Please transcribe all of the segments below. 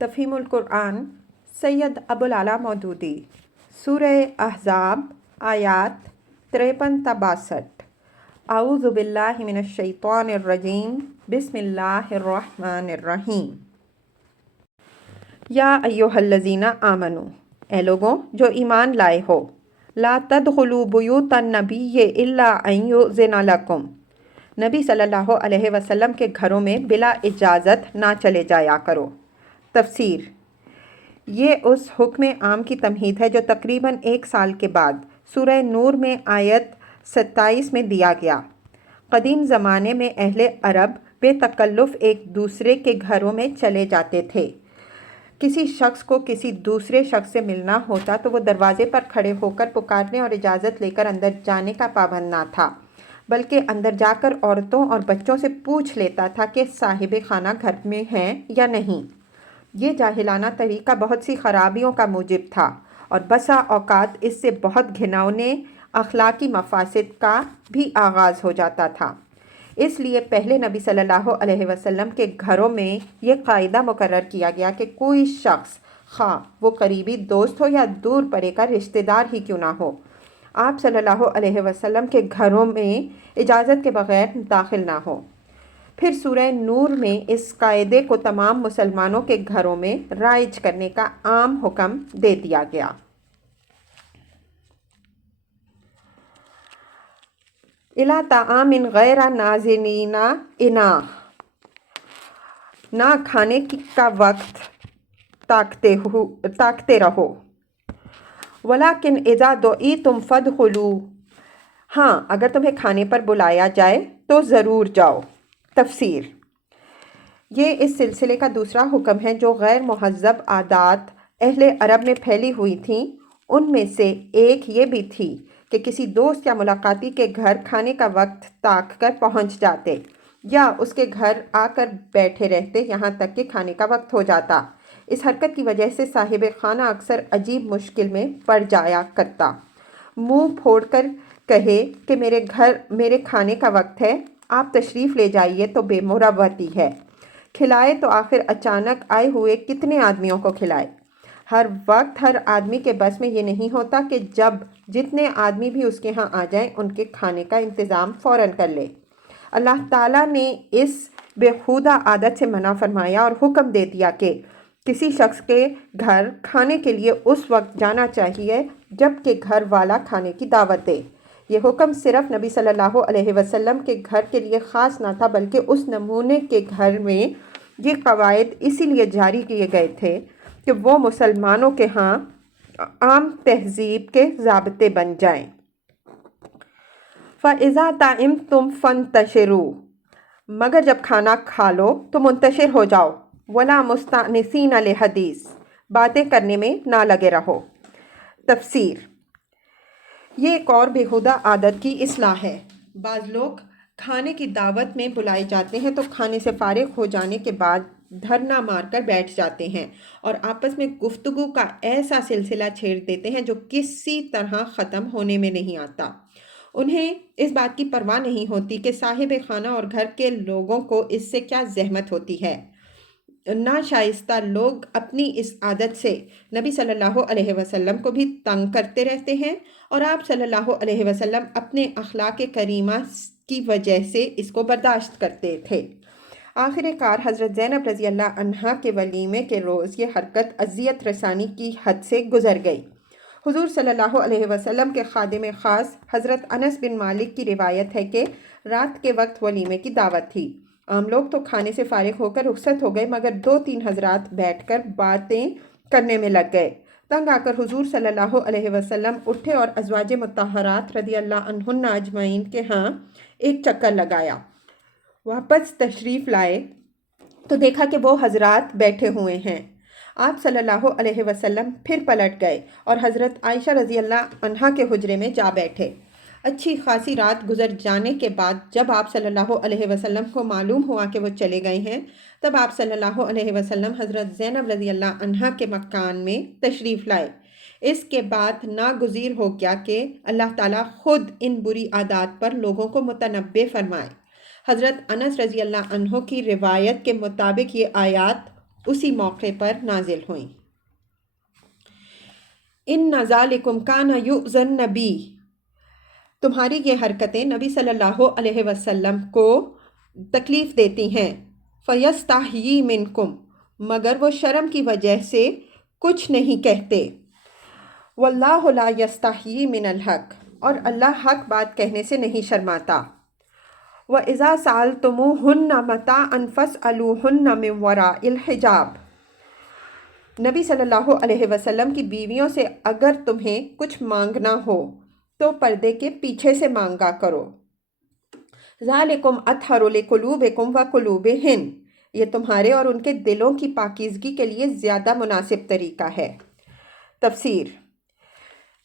تفہیم القرآن سید ابوالعلا مودودی سورہ احزاب آیات 53 تا 62۔ اعوذ باللہ من الشیطان الرجیم بسم اللہ الرحمن الرحیم۔ یا ایہا الذین آمنو، اے لوگوں جو ایمان لائے ہو، لا تدخلوا بیوت النبی الا ان یؤذن لکم، نبی صلی اللہ علیہ وسلم کے گھروں میں بلا اجازت نہ چلے جایا کرو۔ تفسیر: یہ اس حکم عام کی تمہید ہے جو تقریباً 1 سال کے بعد سورہ نور میں آیت 27 میں دیا گیا۔ قدیم زمانے میں اہل عرب بے تکلف ایک دوسرے کے گھروں میں چلے جاتے تھے۔ کسی شخص کو کسی دوسرے شخص سے ملنا ہوتا تو وہ دروازے پر کھڑے ہو کر پکارنے اور اجازت لے کر اندر جانے کا پابند نہ تھا، بلکہ اندر جا کر عورتوں اور بچوں سے پوچھ لیتا تھا کہ صاحب خانہ گھر میں ہیں یا نہیں۔ یہ جاہلانہ طریقہ بہت سی خرابیوں کا موجب تھا اور بسا اوقات اس سے بہت گھناؤنے اخلاقی مفاسد کا بھی آغاز ہو جاتا تھا۔ اس لیے پہلے نبی صلی اللہ علیہ وسلم کے گھروں میں یہ قاعدہ مقرر کیا گیا کہ کوئی شخص، خواہ وہ قریبی دوست ہو یا دور پرے کا رشتہ دار ہی کیوں نہ ہو، آپ صلی اللہ علیہ وسلم کے گھروں میں اجازت کے بغیر داخل نہ ہو۔ پھر سورہ نور میں اس قاعدے کو تمام مسلمانوں کے گھروں میں رائج کرنے کا عام حکم دے دیا گیا۔ اِلیٰ طعام غیر ناظرین اناہ، نہ کھانے کا وقت تاکتے رہو۔ ولیکن اذا دعیتم فادخلوا، ہاں اگر تمہیں کھانے پر بلایا جائے تو ضرور جاؤ۔ تفسیر: یہ اس سلسلے کا دوسرا حکم ہے جو غیر مہذب عادات اہل عرب میں پھیلی ہوئی تھیں۔ ان میں سے ایک یہ بھی تھی کہ کسی دوست یا ملاقاتی کے گھر کھانے کا وقت تاک کر پہنچ جاتے یا اس کے گھر آ کر بیٹھے رہتے یہاں تک کہ کھانے کا وقت ہو جاتا۔ اس حرکت کی وجہ سے صاحب خانہ اکثر عجیب مشکل میں پڑ جایا کرتا۔ منہ پھوڑ کر کہے کہ میرے کھانے کا وقت ہے، آپ تشریف لے جائیے تو بے مروتی ہے۔ کھلائے تو آخر اچانک آئے ہوئے کتنے آدمیوں کو کھلائے۔ ہر وقت ہر آدمی کے بس میں یہ نہیں ہوتا کہ جتنے آدمی بھی اس کے ہاں آ جائیں ان کے کھانے کا انتظام فوراً کر لے۔ اللہ تعالیٰ نے اس بےہودہ عادت سے منع فرمایا اور حکم دے دیا کہ کسی شخص کے گھر کھانے کے لیے اس وقت جانا چاہیے جب کہ گھر والا کھانے کی دعوت دے۔ یہ حکم صرف نبی صلی اللہ علیہ وسلم کے گھر کے لیے خاص نہ تھا، بلکہ اس نمونے کے گھر میں یہ قواعد اسی لیے جاری کیے گئے تھے کہ وہ مسلمانوں کے ہاں عام تہذیب کے ضابطے بن جائیں۔ فَإِذَا طَعِمْتُمْ فَانتَشِرُوا، مگر جب کھانا کھا لو تو منتشر ہو جاؤ۔ وَلَا مُسْتَأْنِسِينَ لِحَدِيثٍ، باتیں کرنے میں نہ لگے رہو۔ تفسیر: یہ ایک اور بےہودہ عادت کی اصلاح ہے۔ بعض لوگ کھانے کی دعوت میں بلائے جاتے ہیں تو کھانے سے فارغ ہو جانے کے بعد دھرنا مار کر بیٹھ جاتے ہیں اور آپس میں گفتگو کا ایسا سلسلہ چھیڑ دیتے ہیں جو کسی طرح ختم ہونے میں نہیں آتا۔ انہیں اس بات کی پرواہ نہیں ہوتی کہ صاحب خانہ اور گھر کے لوگوں کو اس سے کیا زحمت ہوتی ہے۔ ناشائستہ لوگ اپنی اس عادت سے نبی صلی اللہ علیہ وسلم کو بھی تنگ کرتے رہتے ہیں اور آپ صلی اللہ علیہ وسلم اپنے اخلاق کریمہ کی وجہ سے اس کو برداشت کرتے تھے۔ آخر کار حضرت زینب رضی اللہ عنہا کے ولیمے کے روز یہ حرکت اذیت رسانی کی حد سے گزر گئی۔ حضور صلی اللہ علیہ وسلم کے خادم خاص حضرت انس بن مالک کی روایت ہے کہ رات کے وقت ولیمے کی دعوت تھی۔ عام لوگ تو کھانے سے فارغ ہو کر رخصت ہو گئے، مگر 2-3 حضرات بیٹھ کر باتیں کرنے میں لگ گئے۔ تنگ آ کر حضور صلی اللہ علیہ وسلم اٹھے اور ازواج مطہرات رضی اللہ عنہن اجمعین کے ہاں ایک چکر لگایا۔ واپس تشریف لائے تو دیکھا کہ وہ حضرات بیٹھے ہوئے ہیں۔ آپ صلی اللہ علیہ وسلم پھر پلٹ گئے اور حضرت عائشہ رضی اللہ عنہا کے حجرے میں جا بیٹھے۔ اچھی خاصی رات گزر جانے کے بعد جب آپ صلی اللہ علیہ وسلم کو معلوم ہوا کہ وہ چلے گئے ہیں، تب آپ صلی اللہ علیہ وسلم حضرت زینب رضی اللہ عنہا کے مکان میں تشریف لائے۔ اس کے بعد ناگزیر ہو گیا کہ اللہ تعالیٰ خود ان بری عادات پر لوگوں کو متنبہ فرمائے۔ حضرت انس رضی اللہ عنہ کی روایت کے مطابق یہ آیات اسی موقع پر نازل ہوئیں۔ ان ذالکم کان یؤذی النبی، تمہاری یہ حرکتیں نبی صلی اللہ علیہ وسلم کو تکلیف دیتی ہیں۔ فیستحیی منکم، مگر وہ شرم کی وجہ سے کچھ نہیں کہتے۔ واللہ لا یستحیی من الحق، اور اللہ حق بات کہنے سے نہیں شرماتا۔ وَإِذَا سَأَلْتُمُوهُنَّ مَتَاعًا فَاسْأَلُوهُنَّ مِنْ وَرَاءِ الْحِجَابِ، نبی صلی اللہ علیہ وسلم کی بیویوں سے اگر تمہیں کچھ مانگنا ہو تو پردے کے پیچھے سے مانگا کرو۔ ذَلِكُمْ أَطْهَرُ لِقُلُوبِكُمْ وَقُلُوبِهِنْ، یہ تمہارے اور ان کے دلوں کی پاکیزگی کے لیے زیادہ مناسب طریقہ ہے۔ تفسیر،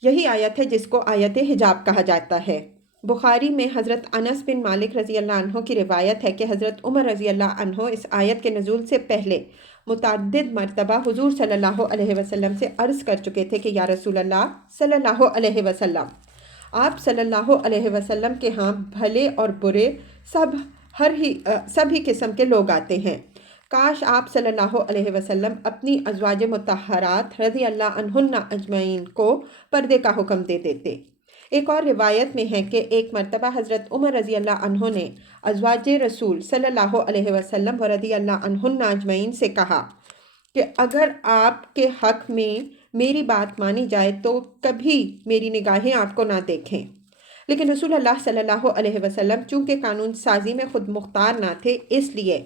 یہی آیت ہے جس کو آیت حجاب کہا جاتا ہے۔ بخاری میں حضرت انس بن مالک رضی اللہ عنہ کی روایت ہے کہ حضرت عمر رضی اللہ عنہ اس آیت کے نزول سے پہلے متعدد مرتبہ حضور صلی اللہ علیہ وسلم سے عرض کر چکے تھے کہ یا رسول اللہ صلی اللہ علیہ وسلم، آپ صلی اللہ علیہ وسلم کے ہاں بھلے اور برے سبھی قسم کے لوگ آتے ہیں، کاش آپ صلی اللہ علیہ وسلم اپنی ازواج مطہرات رضی اللہ عنہن اجمعین کو پردے کا حکم دے دیتے۔ ایک اور روایت میں ہے کہ ایک مرتبہ حضرت عمر رضی اللہ عنہ نے ازواج رسول صلی اللہ علیہ وسلم و رضی اللہ عنہن اجمعین سے کہا کہ اگر آپ کے حق میں میری بات مانی جائے تو کبھی میری نگاہیں آپ کو نہ دیکھیں، لیکن رسول اللہ صلی اللہ علیہ وسلم چونکہ قانون سازی میں خود مختار نہ تھے، اس لیے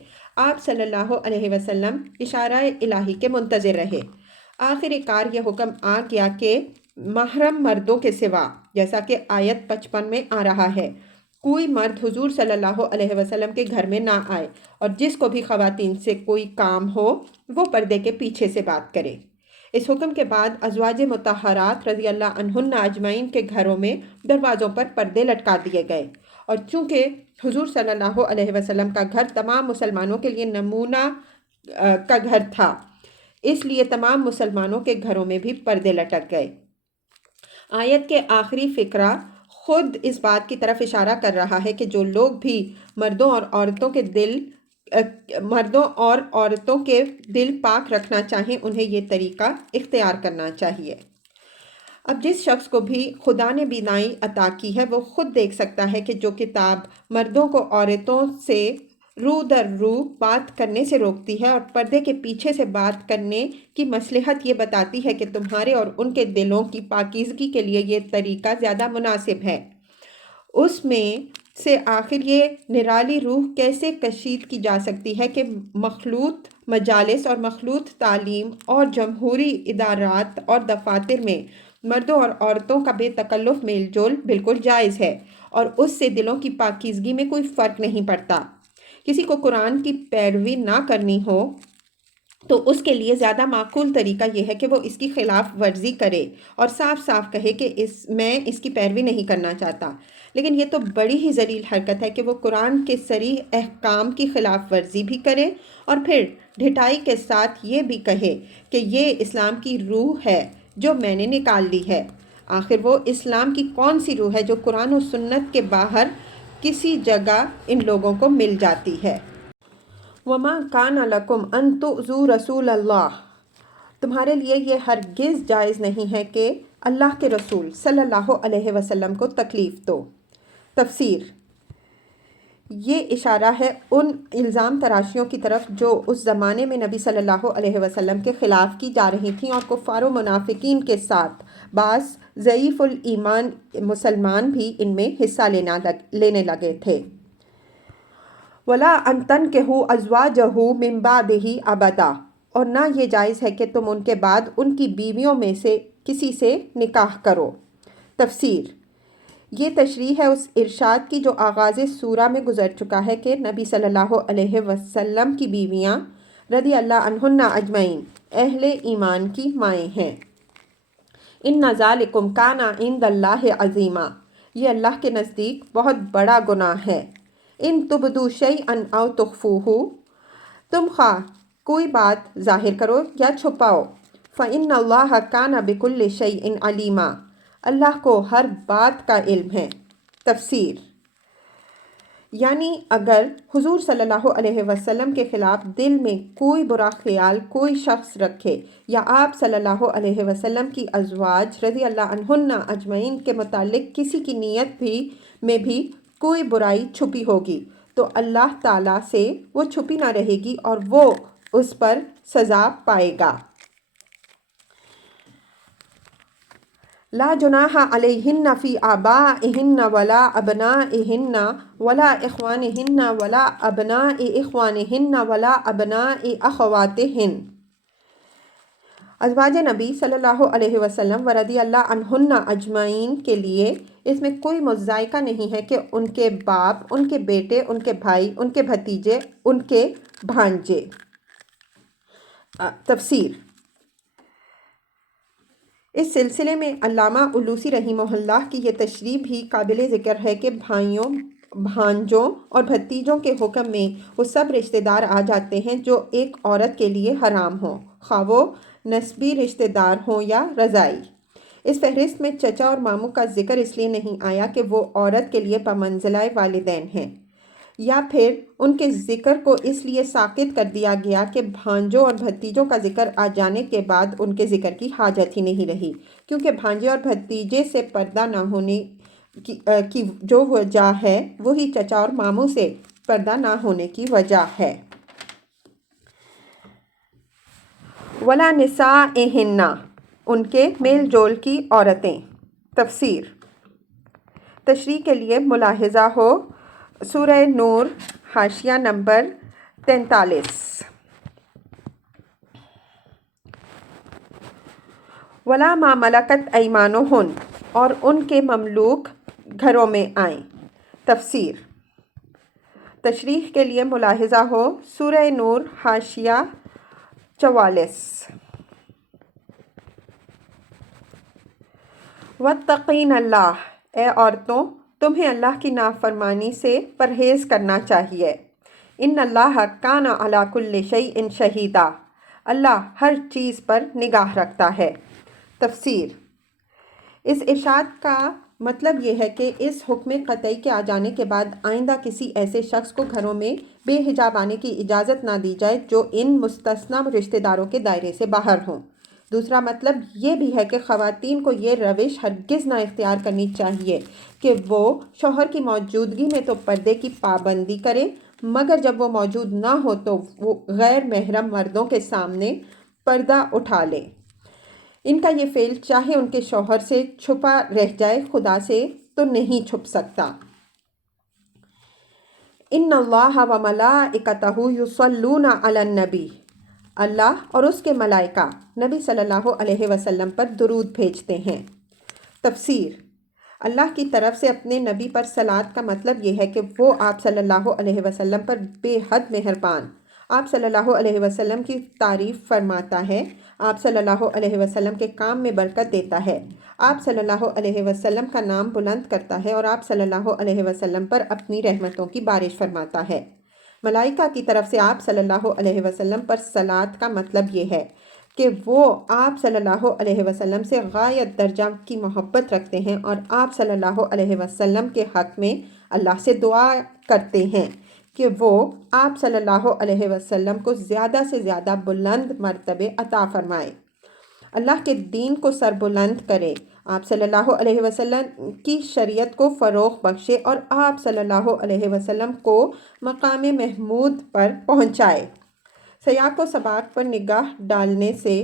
آپ صلی اللہ علیہ وسلم اشارہ الہی کے منتظر رہے۔ آخر کار یہ حکم آ گیا کہ محرم مردوں کے سوا، جیسا کہ آیت 55 میں آ رہا ہے، کوئی مرد حضور صلی اللہ علیہ وسلم کے گھر میں نہ آئے، اور جس کو بھی خواتین سے کوئی کام ہو وہ پردے کے پیچھے سے بات کرے۔ اس حکم کے بعد ازواج مطہرات رضی اللہ عنہن اجمعین کے گھروں میں دروازوں پر پردے لٹکا دیے گئے، اور چونکہ حضور صلی اللہ علیہ وسلم کا گھر تمام مسلمانوں کے لیے نمونہ کا گھر تھا، اس لیے تمام مسلمانوں کے گھروں میں بھی پردے لٹک گئے۔ آیت کے آخری فقرہ خود اس بات کی طرف اشارہ کر رہا ہے کہ جو لوگ بھی مردوں اور عورتوں کے دل پاک رکھنا چاہیں انہیں یہ طریقہ اختیار کرنا چاہیے۔ اب جس شخص کو بھی خدا نے بینائی عطا کی ہے وہ خود دیکھ سکتا ہے کہ جو کتاب مردوں کو عورتوں سے رو در رو بات کرنے سے روکتی ہے اور پردے کے پیچھے سے بات کرنے کی مصلحت یہ بتاتی ہے کہ تمہارے اور ان کے دلوں کی پاکیزگی کے لیے یہ طریقہ زیادہ مناسب ہے، اس میں سے آخر یہ نرالی روح کیسے کشید کی جا سکتی ہے کہ مخلوط مجالس اور مخلوط تعلیم اور جمہوری ادارات اور دفاتر میں مردوں اور عورتوں کا بے تکلف میل جول بالکل جائز ہے، اور اس سے دلوں کی پاکیزگی میں کوئی فرق نہیں پڑتا۔ کسی کو قرآن کی پیروی نہ کرنی ہو تو اس کے لیے زیادہ معقول طریقہ یہ ہے کہ وہ اس کی خلاف ورزی کرے اور صاف صاف کہے کہ میں اس کی پیروی نہیں کرنا چاہتا، لیکن یہ تو بڑی ہی ذلیل حرکت ہے کہ وہ قرآن کے صریح احکام کی خلاف ورزی بھی کرے اور پھر ڈھٹائی کے ساتھ یہ بھی کہے کہ یہ اسلام کی روح ہے جو میں نے نکال لی ہے۔ آخر وہ اسلام کی کون سی روح ہے جو قرآن و سنت کے باہر کسی جگہ ان لوگوں کو مل جاتی ہے؟ وَمَا كَانَ لَكُمْ أَن تُؤْذُوا رَسُولَ اللَّهِ، تمہارے لیے یہ ہرگز جائز نہیں ہے کہ اللہ کے رسول صلی اللہ علیہ وسلم کو تکلیف دو۔ تفسیر، یہ اشارہ ہے ان الزام تراشیوں کی طرف جو اس زمانے میں نبی صلی اللہ علیہ وسلم کے خلاف کی جا رہی تھیں، اور کفار و منافقین کے ساتھ بعض ضعیف الایمان مسلمان بھی ان میں حصہ لینے لگے تھے۔ وَلَا أَن تَنكِحُوا أَزْوَاجَهُ مِن بَعْدِهِ أَبَدًا، اور نہ یہ جائز ہے کہ تم ان کے بعد ان کی بیویوں میں سے کسی سے نکاح کرو۔ تفسیر، یہ تشریح ہے اس ارشاد کی جو آغاز سورہ میں گزر چکا ہے کہ نبی صلی اللہ علیہ وسلم کی بیویاں رضی اللہ عنہن اجمعین اہل ایمان کی مائیں ہیں۔ إِنَّ ذَلِكُمْ كَانَ عِندَ اللَّهِ عَظِيمًا، یہ اللہ کے نزدیک بہت بڑا گناہ ہے۔ ان تبدوا شیئا او تخفوہ، تم خواہ کوئی بات ظاہر کرو یا چھپاؤ، فإن اللہ کان بکل شیء علیما، اللہ کو ہر بات کا علم ہے۔ تفسیر، یعنی اگر حضور صلی اللہ علیہ وسلم کے خلاف دل میں کوئی برا خیال کوئی شخص رکھے یا آپ صلی اللہ علیہ وسلم کی ازواج رضی اللہ عنہن اجمعین کے متعلق کسی کی نیت میں بھی کوئی برائی چھپی ہوگی تو اللہ تعالیٰ سے وہ چھپی نہ رہے گی اور وہ اس پر سزا پائے گا۔ لا جناح علیہن فی آبائہن ولا ابنائہن ولا اخوانہن ولا ابناء اخوانہن ولا ابناء اخواتہن۔ ازواج نبی صلی اللہ علیہ وسلم ورضی اللہ عنہن اجمعین کے لیے اس میں کوئی مذائقہ نہیں ہے کہ ان کے باپ، ان کے بیٹے، ان کے بھائی، ان کے بھتیجے، ان کے بھانجے۔ تفسیر۔ اس سلسلے میں علامہ الوسی رحمہ اللہ کی یہ تشریح بھی قابل ذکر ہے کہ بھائیوں، بھانجوں اور بھتیجوں کے حکم میں وہ سب رشتہ دار آ جاتے ہیں جو ایک عورت کے لیے حرام ہوں، خواہ وہ نسبی رشتہ دار ہوں یا رضائی۔ اس فہرست میں چچا اور ماموں کا ذکر اس لیے نہیں آیا کہ وہ عورت کے لیے بمنزلہ والدین ہیں، یا پھر ان کے ذکر کو اس لیے ساقط کر دیا گیا کہ بھانجوں اور بھتیجوں کا ذکر آ جانے کے بعد ان کے ذکر کی حاجت ہی نہیں رہی، کیونکہ بھانجے اور بھتیجے سے پردہ نہ ہونے کی جو وجہ ہے وہی چچا اور ماموں سے پردہ نہ ہونے کی وجہ ہے۔ ولا نسائہن، ان کے میل جول کی عورتیں۔ تفسیر۔ تشریح کے لیے ملاحظہ ہو سورہ نور حاشیہ نمبر 43۔ ولا ما ملکت ایمانہن، اور ان کے مملوک گھروں میں آئیں۔ تفسیر۔ تشریح کے لیے ملاحظہ ہو سورہ نور حاشیہ 44۔ واتقین اللہ، اے عورتوں تمہیں اللہ کی نافرمانی سے پرہیز کرنا چاہیے۔ ان اللہ کان علی کل شیء شہیدا، اللہ ہر چیز پر نگاہ رکھتا ہے۔ تفسیر۔ اس ارشاد کا مطلب یہ ہے کہ اس حکم قطعی کے آ جانے کے بعد آئندہ کسی ایسے شخص کو گھروں میں بے حجاب آنے کی اجازت نہ دی جائے جو ان مستثنی رشتہ داروں کے دائرے سے باہر ہوں۔ دوسرا مطلب یہ بھی ہے کہ خواتین کو یہ روش ہرگز نہ اختیار کرنی چاہیے کہ وہ شوہر کی موجودگی میں تو پردے کی پابندی کرے، مگر جب وہ موجود نہ ہو تو وہ غیر محرم مردوں کے سامنے پردہ اٹھا لیں۔ ان کا یہ فعل چاہے ان کے شوہر سے چھپا رہ جائے، خدا سے تو نہیں چھپ سکتا۔ ان اللہ و ملائکتہ یصلون علی النبی، اللہ اور اس کے ملائکہ نبی صلی اللہ علیہ وسلم پر درود بھیجتے ہیں۔ تفسیر۔ اللہ کی طرف سے اپنے نبی پر صلاۃ کا مطلب یہ ہے کہ وہ آپ صلی اللہ علیہ وسلم پر بے حد مہربان، آپ صلی اللہ علیہ وسلم کی تعریف فرماتا ہے، آپ صلی اللہ علیہ وسلم کے کام میں برکت دیتا ہے، آپ صلی اللہ علیہ وسلم کا نام بلند کرتا ہے اور آپ صلی اللہ علیہ وسلم پر اپنی رحمتوں کی بارش فرماتا ہے۔ ملائکہ کی طرف سے آپ صلی اللہ علیہ وسلم پر صلاۃ کا مطلب یہ ہے کہ وہ آپ صلی اللہ علیہ وسلم سے غایت درجہ کی محبت رکھتے ہیں اور آپ صلی اللہ علیہ وسلم کے حق میں اللہ سے دعا کرتے ہیں کہ وہ آپ صلی اللہ علیہ وسلم کو زیادہ سے زیادہ بلند مرتبے عطا فرمائے، اللہ کے دین کو سر بلند کرے، آپ صلی اللہ علیہ وسلم کی شریعت کو فروغ بخشے اور آپ صلی اللہ علیہ وسلم کو مقام محمود پر پہنچائے۔ سیاق و سباق پر نگاہ ڈالنے سے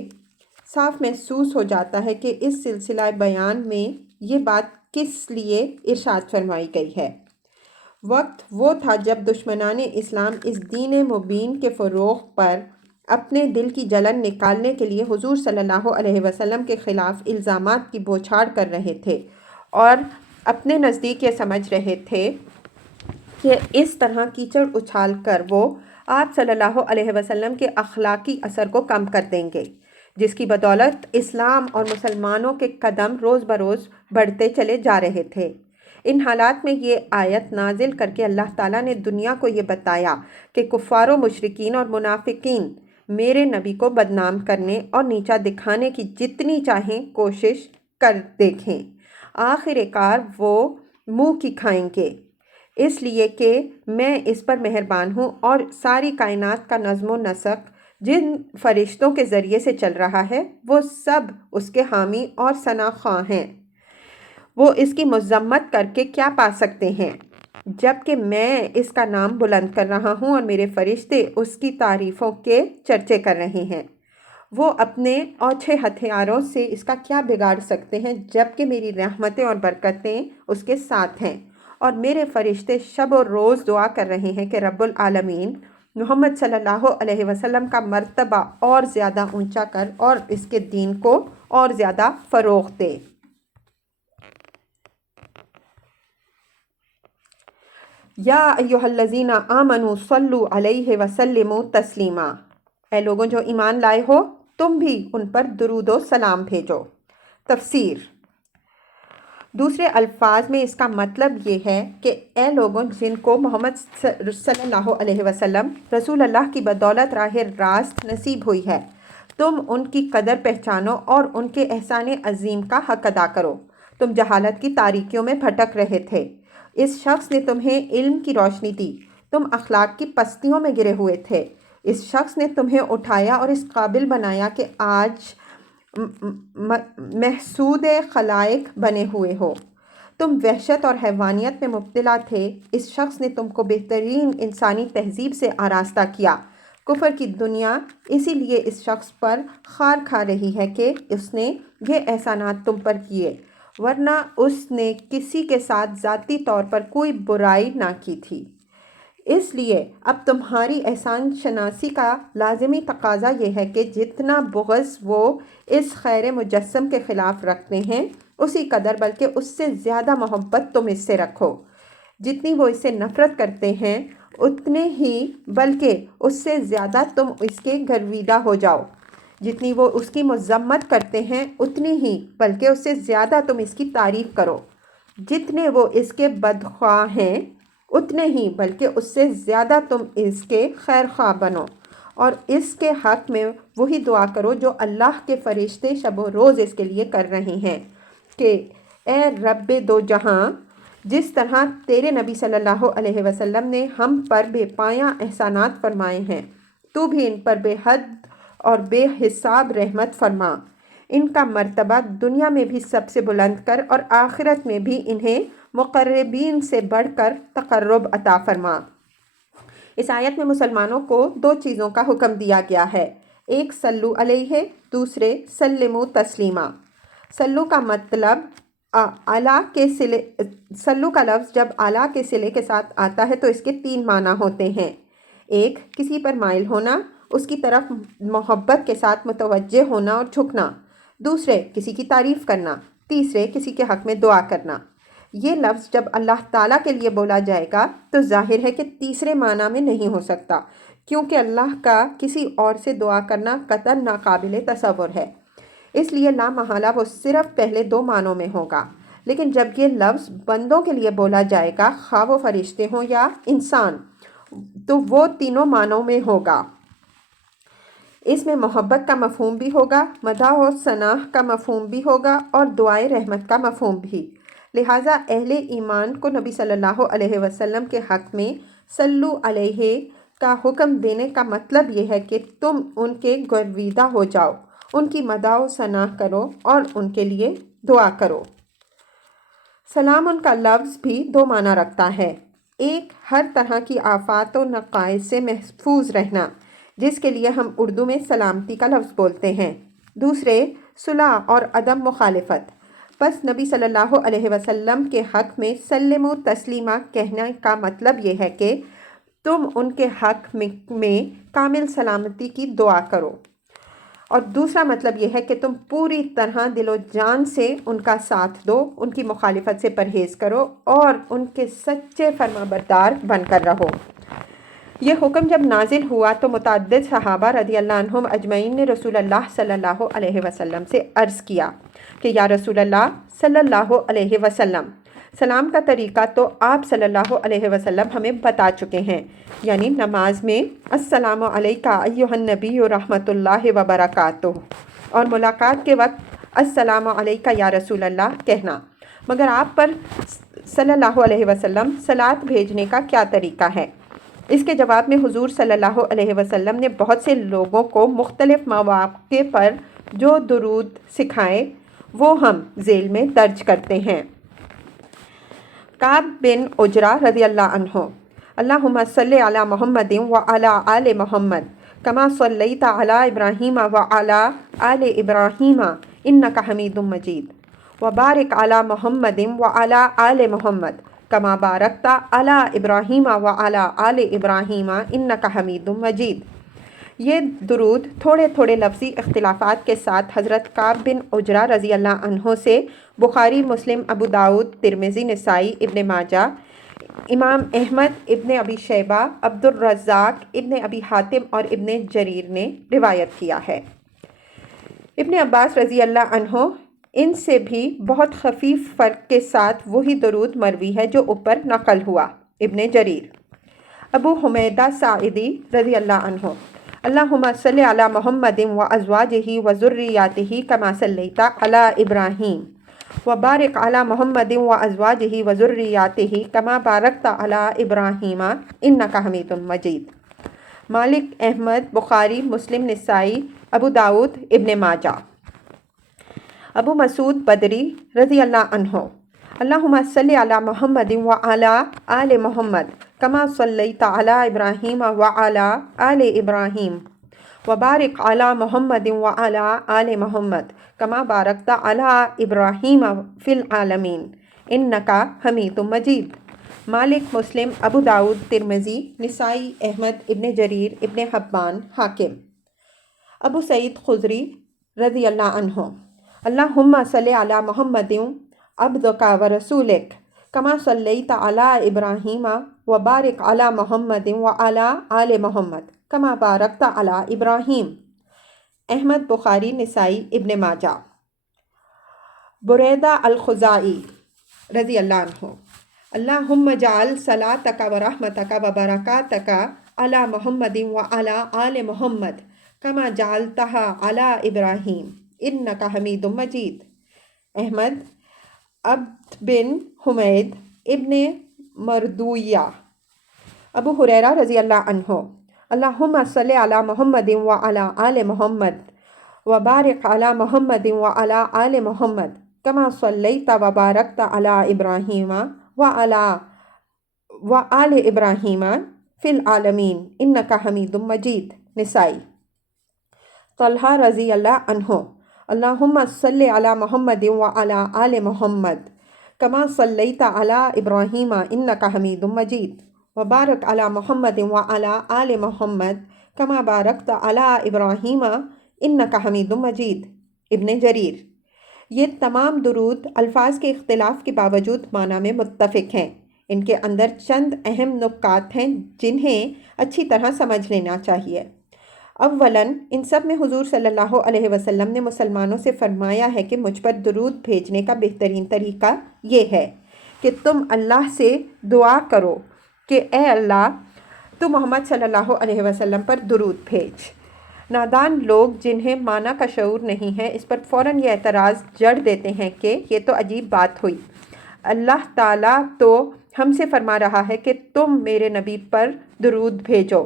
صاف محسوس ہو جاتا ہے کہ اس سلسلہ بیان میں یہ بات کس لیے ارشاد فرمائی گئی ہے۔ وقت وہ تھا جب دشمنان اسلام اس دین مبین کے فروغ پر اپنے دل کی جلن نکالنے کے لیے حضور صلی اللہ علیہ وسلم کے خلاف الزامات کی بوچھاڑ کر رہے تھے اور اپنے نزدیک یہ سمجھ رہے تھے کہ اس طرح کیچڑ اچھال کر وہ آپ صلی اللہ علیہ وسلم کے اخلاقی اثر کو کم کر دیں گے، جس کی بدولت اسلام اور مسلمانوں کے قدم روز بروز بڑھتے چلے جا رہے تھے۔ ان حالات میں یہ آیت نازل کر کے اللہ تعالیٰ نے دنیا کو یہ بتایا کہ کفار و مشرکین اور منافقین میرے نبی کو بدنام کرنے اور نیچا دکھانے کی جتنی چاہیں کوشش کر دیکھیں، آخر کار وہ منہ کی کھائیں گے۔ اس لیے کہ میں اس پر مہربان ہوں، اور ساری کائنات کا نظم و نسق جن فرشتوں کے ذریعے سے چل رہا ہے وہ سب اس کے حامی اور ثنا خواں ہیں۔ وہ اس کی مذمت کر کے کیا پا سکتے ہیں، جبکہ میں اس کا نام بلند کر رہا ہوں اور میرے فرشتے اس کی تعریفوں کے چرچے کر رہے ہیں۔ وہ اپنے اوچھے ہتھیاروں سے اس کا کیا بگاڑ سکتے ہیں، جبکہ میری رحمتیں اور برکتیں اس کے ساتھ ہیں، اور میرے فرشتے شب و روز دعا کر رہے ہیں کہ رب العالمین محمد صلی اللہ علیہ وسلم کا مرتبہ اور زیادہ اونچا کر اور اس کے دین کو اور زیادہ فروغ دے۔ یا ایہا الذین آمنوا صلوا علیہ وسلموا تسلیما، اے لوگوں جو ایمان لائے ہو تم بھی ان پر درود و سلام بھیجو۔ تفسیر: دوسرے الفاظ میں اس کا مطلب یہ ہے کہ اے لوگوں جن کو محمد صلی اللہ علیہ وسلم رسول اللہ کی بدولت راہ راست نصیب ہوئی ہے، تم ان کی قدر پہچانو اور ان کے احسان عظیم کا حق ادا کرو۔ تم جہالت کی تاریکیوں میں بھٹک رہے تھے، اس شخص نے تمہیں علم کی روشنی دی۔ تم اخلاق کی پستیوں میں گرے ہوئے تھے، اس شخص نے تمہیں اٹھایا اور اس قابل بنایا کہ آج محسود خلائق بنے ہوئے ہو۔ تم وحشت اور حیوانیت میں مبتلا تھے، اس شخص نے تم کو بہترین انسانی تہذیب سے آراستہ کیا۔ کفر کی دنیا اسی لیے اس شخص پر خار کھا رہی ہے کہ اس نے یہ احسانات تم پر کیے، ورنہ اس نے کسی کے ساتھ ذاتی طور پر کوئی برائی نہ کی تھی۔ اس لیے اب تمہاری احسان شناسی کا لازمی تقاضا یہ ہے کہ جتنا بغض وہ اس خیر مجسم کے خلاف رکھتے ہیں اسی قدر بلکہ اس سے زیادہ محبت تم اس سے رکھو۔ جتنی وہ اس سے نفرت کرتے ہیں اتنے ہی بلکہ اس سے زیادہ تم اس کے گرویدہ ہو جاؤ۔ جتنی وہ اس کی مذمت کرتے ہیں اتنی ہی بلکہ اس سے زیادہ تم اس کی تعریف کرو۔ جتنے وہ اس کے بدخواہ ہیں اتنے ہی بلکہ اس سے زیادہ تم اس کے خیر خواہ بنو، اور اس کے حق میں وہی دعا کرو جو اللہ کے فرشتے شب و روز اس کے لیے کر رہے ہیں کہ اے رب دو جہاں، جس طرح تیرے نبی صلی اللہ علیہ وسلم نے ہم پر بے پایاں احسانات فرمائے ہیں، تو بھی ان پر بے حد اور بے حساب رحمت فرما۔ ان کا مرتبہ دنیا میں بھی سب سے بلند کر اور آخرت میں بھی انہیں مقربین سے بڑھ کر تقرب عطا فرما۔ اس آیت میں مسلمانوں کو دو چیزوں کا حکم دیا گیا ہے، ایک سلو علیہ، دوسرے سلموا تسلیما۔ سلو کا مطلب سلو کا لفظ جب اعلیٰ کے صلے کے ساتھ آتا ہے تو اس کے تین معنی ہوتے ہیں۔ ایک، کسی پر مائل ہونا، اس کی طرف محبت کے ساتھ متوجہ ہونا اور جھکنا۔ دوسرے، کسی کی تعریف کرنا۔ تیسرے، کسی کے حق میں دعا کرنا۔ یہ لفظ جب اللہ تعالیٰ کے لیے بولا جائے گا تو ظاہر ہے کہ تیسرے معنی میں نہیں ہو سکتا، کیونکہ اللہ کا کسی اور سے دعا کرنا قطعاً ناقابل تصور ہے، اس لیے لا محالہ وہ صرف پہلے دو معنوں میں ہوگا۔ لیکن جب یہ لفظ بندوں کے لیے بولا جائے گا، خواہ وہ فرشتے ہوں یا انسان، تو وہ تینوں معنوں میں ہوگا۔ اس میں محبت کا مفہوم بھی ہوگا، مدح و ثناء کا مفہوم بھی ہوگا اور دعائے رحمت کا مفہوم بھی۔ لہٰذا اہل ایمان کو نبی صلی اللہ علیہ وسلم کے حق میں صلو علیہ کا حکم دینے کا مطلب یہ ہے کہ تم ان کے گرویدہ ہو جاؤ، ان کی مدح و ثناء کرو اور ان کے لیے دعا کرو۔ سلام ان کا لفظ بھی دو معنی رکھتا ہے، ایک ہر طرح کی آفات و نقائص سے محفوظ رہنا، جس کے لیے ہم اردو میں سلامتی کا لفظ بولتے ہیں، دوسرے صلح اور عدم مخالفت۔ بس نبی صلی اللہ علیہ وسلم کے حق میں سلموا تسلیما کہنے کا مطلب یہ ہے کہ تم ان کے حق میں کامل سلامتی کی دعا کرو، اور دوسرا مطلب یہ ہے کہ تم پوری طرح دل و جان سے ان کا ساتھ دو، ان کی مخالفت سے پرہیز کرو اور ان کے سچے فرما بردار بن کر رہو۔ یہ حکم جب نازل ہوا تو متعدد صحابہ رضی اللہ عنہم اجمعین نے رسول اللہ صلی اللہ علیہ وسلم سے عرض کیا کہ یا رسول اللہ صلی اللہ علیہ وسلم، سلام کا طریقہ تو آپ صلی اللہ علیہ وسلم ہمیں بتا چکے ہیں، یعنی نماز میں السلام علیکہ ایہا النبی رحمۃ اللہ وبرکاتہ، اور ملاقات کے وقت السلام علیکہ یا رسول اللہ کہنا، مگر آپ پر صلی اللہ علیہ وسلم صلات بھیجنے کا کیا طریقہ ہے؟ اس کے جواب میں حضور صلی اللہ علیہ وسلم نے بہت سے لوگوں کو مختلف مواقع پر جو درود سکھائے وہ ہم ذیل میں درج کرتے ہیں۔ کعب بن عجرہ رضی اللہ عنہ: اللہم صلی علی محمد وعلی آل محمد کما صلیت علی ابراہیم وعلی آل ابراہیم انک حمید مجید وبارک علی محمد وعلی آل محمد کما بارکت علی ابراہیم وعلی آل ابراہیم انک حمید مجید۔ یہ درود تھوڑے تھوڑے لفظی اختلافات کے ساتھ حضرت کعب بن عجرہ رضی اللہ عنہ سے بخاری، مسلم، ابو داؤد، ترمذی، نسائی، ابن ماجہ، امام احمد، ابن ابی شیبہ، عبد الرزاق، ابن ابی حاتم اور ابن جریر نے روایت کیا ہے۔ ابن عباس رضی اللہ عنہ ان سے بھی بہت خفیف فرق کے ساتھ وہی درود مروی ہے جو اوپر نقل ہوا۔ ابن جریر: ابو حمیدہ ساعدی رضی اللہ عنہ: اللہم صلی علی محمد وازواجہ وذریاتہ کما صلیت علی ابراہیم وبارک علی محمد وازواجہ وذریاتہ کما بارکت علی ابراہیم انک حمید مجید۔ مالک، احمد، بخاری، مسلم، نسائی، ابو داؤد، ابن ماجہ۔ ابو مسعود بدری رضی اللہ عنہ: اللہم صلی علی محمد وعلی آل محمد کما صلیت علی ابراہیم وعلی آل ابراہیم وبارک علی محمد وعلی آل محمد کما بارکت علی ابراہیم فی العالمین انک حمید مجید۔ مالک، مسلم، ابو داؤد، ترمذی، نسائی، احمد، ابن جریر، ابن حبان، حاکم۔ ابو سعید خدری رضی اللہ عنہ: اللہم صلی علی محمد عبدک ورسولک کما صلیت علی ابراہیم وبارک علی محمد وعلی آل محمد کما بارکت علی ابراہیم۔ احمد، بخاری، نسائی، ابن ماجہ۔ بریدہ الخزاعی رضی اللہ عنہ: اللہم اجعل صلاتک ورحمتک وبرکاتک علی محمد وعلی آل محمد کما جعلتہا علی ابراہیم انک حمید مجید۔ احمد، عبد بن حمید، ابن مردویہ۔ ابو ہریرہ رضی اللہ عنہ: اللہم صلی علی محمد وعلی آل محمد وبارک علی محمد وعلی آل محمد کما صلیت وبارکت علی ابراہیم وآل ابراہیم فی العالمین انک حمید مجید۔ نسائی۔ طلحہ رضی اللہ عنہ: اللہم صلی علی محمد وعلی آل محمد کما صلیت علی ابراہیم انک حمید مجید وبارک علی محمد وعلی آل محمد کما بارکت علی ابراہیم انک حمید مجید۔ ابن جریر: یہ تمام درود الفاظ کے اختلاف کے باوجود معنی میں متفق ہیں۔ ان کے اندر چند اہم نکات ہیں جنہیں اچھی طرح سمجھ لینا چاہیے۔ اولاً ان سب میں حضور صلی اللہ علیہ وسلم نے مسلمانوں سے فرمایا ہے کہ مجھ پر درود بھیجنے کا بہترین طریقہ یہ ہے کہ تم اللہ سے دعا کرو کہ اے اللہ تو محمد صلی اللہ علیہ وسلم پر درود بھیج۔ نادان لوگ جنہیں معنی کا شعور نہیں ہے اس پر فوراً یہ اعتراض جڑ دیتے ہیں کہ یہ تو عجیب بات ہوئی، اللہ تعالیٰ تو ہم سے فرما رہا ہے کہ تم میرے نبی پر درود بھیجو،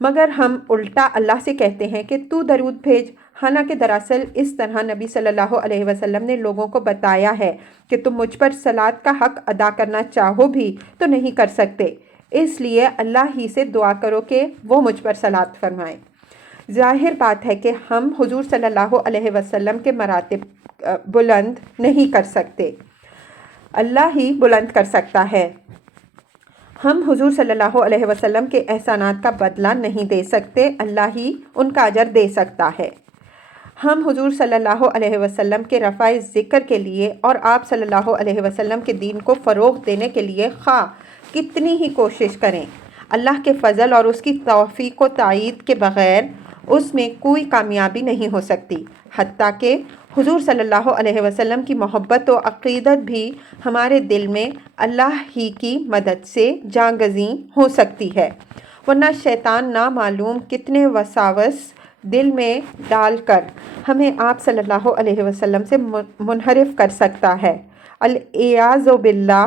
مگر ہم الٹا اللہ سے کہتے ہیں کہ تو درود بھیج۔ حالانکہ دراصل اس طرح نبی صلی اللہ علیہ وسلم نے لوگوں کو بتایا ہے کہ تم مجھ پر صلات کا حق ادا کرنا چاہو بھی تو نہیں کر سکتے، اس لیے اللہ ہی سے دعا کرو کہ وہ مجھ پر صلات فرمائیں۔ ظاہر بات ہے کہ ہم حضور صلی اللہ علیہ وسلم کے مراتب بلند نہیں کر سکتے، اللہ ہی بلند کر سکتا ہے۔ ہم حضور صلی اللہ علیہ وسلم کے احسانات کا بدلہ نہیں دے سکتے، اللہ ہی ان کا اجر دے سکتا ہے۔ ہم حضور صلی اللہ علیہ وسلم کے رفع ذکر کے لیے اور آپ صلی اللہ علیہ وسلم کے دین کو فروغ دینے کے لیے خواہ کتنی ہی کوشش کریں، اللہ کے فضل اور اس کی توفیق و تائید کے بغیر اس میں کوئی کامیابی نہیں ہو سکتی، حتیٰ کہ حضور صلی اللہ علیہ وسلم کی محبت و عقیدت بھی ہمارے دل میں اللہ ہی کی مدد سے جاں گزیں ہو سکتی ہے، ورنہ شیطان نامعلوم کتنے وساوس دل میں ڈال کر ہمیں آپ صلی اللہ علیہ وسلم سے منحرف کر سکتا ہے۔ العیاذ باللہ۔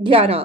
11,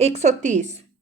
130,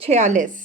46।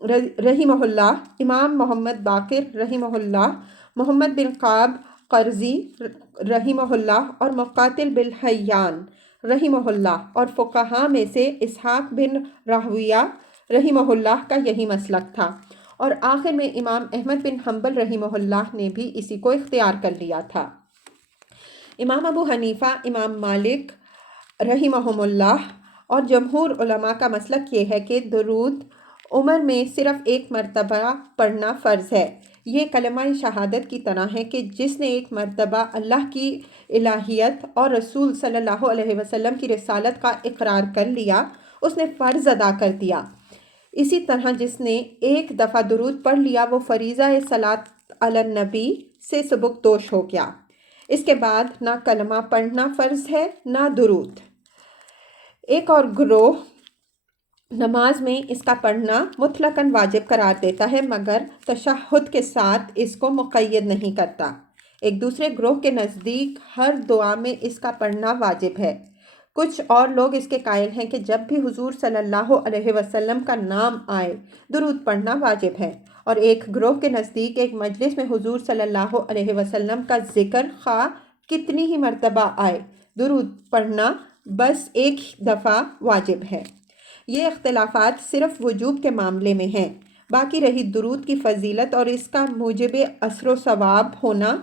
رحمہ اللہ، امام محمد باقر رحمہ اللہ، محمد بن قاب قرضی رحمہ اللہ اور مقاتل بن حیان رحمہ اللہ اور فقہاء میں سے اسحاق بن راہویہ رحمہ اللہ کا یہی مسلک تھا، اور آخر میں امام احمد بن حنبل رحمہ اللہ نے بھی اسی کو اختیار کر لیا تھا۔ امام ابو حنیفہ، امام مالک رحمہم اللہ اور جمہور علماء کا مسلک یہ ہے کہ درود عمر میں صرف ایک مرتبہ پڑھنا فرض ہے۔ یہ کلمہ شہادت کی طرح ہے کہ جس نے ایک مرتبہ اللہ کی الہیت اور رسول صلی اللہ علیہ وسلم کی رسالت کا اقرار کر لیا، اس نے فرض ادا کر دیا۔ اسی طرح جس نے ایک دفعہ درود پڑھ لیا وہ فریضہ صلاۃ علی النبی سے سبکدوش ہو گیا۔ اس کے بعد نہ کلمہ پڑھنا فرض ہے نہ درود۔ ایک اور گروہ نماز میں اس کا پڑھنا مطلقاً واجب قرار دیتا ہے مگر تشہد کے ساتھ اس کو مقید نہیں کرتا۔ ایک دوسرے گروہ کے نزدیک ہر دعا میں اس کا پڑھنا واجب ہے۔ کچھ اور لوگ اس کے قائل ہیں کہ جب بھی حضور صلی اللہ علیہ وسلم کا نام آئے درود پڑھنا واجب ہے، اور ایک گروہ کے نزدیک ایک مجلس میں حضور صلی اللہ علیہ وسلم کا ذکر خواہ کتنی ہی مرتبہ آئے درود پڑھنا بس ایک دفعہ واجب ہے۔ یہ اختلافات صرف وجوب کے معاملے میں ہیں۔ باقی رہی درود کی فضیلت اور اس کا موجب اثر و ثواب ہونا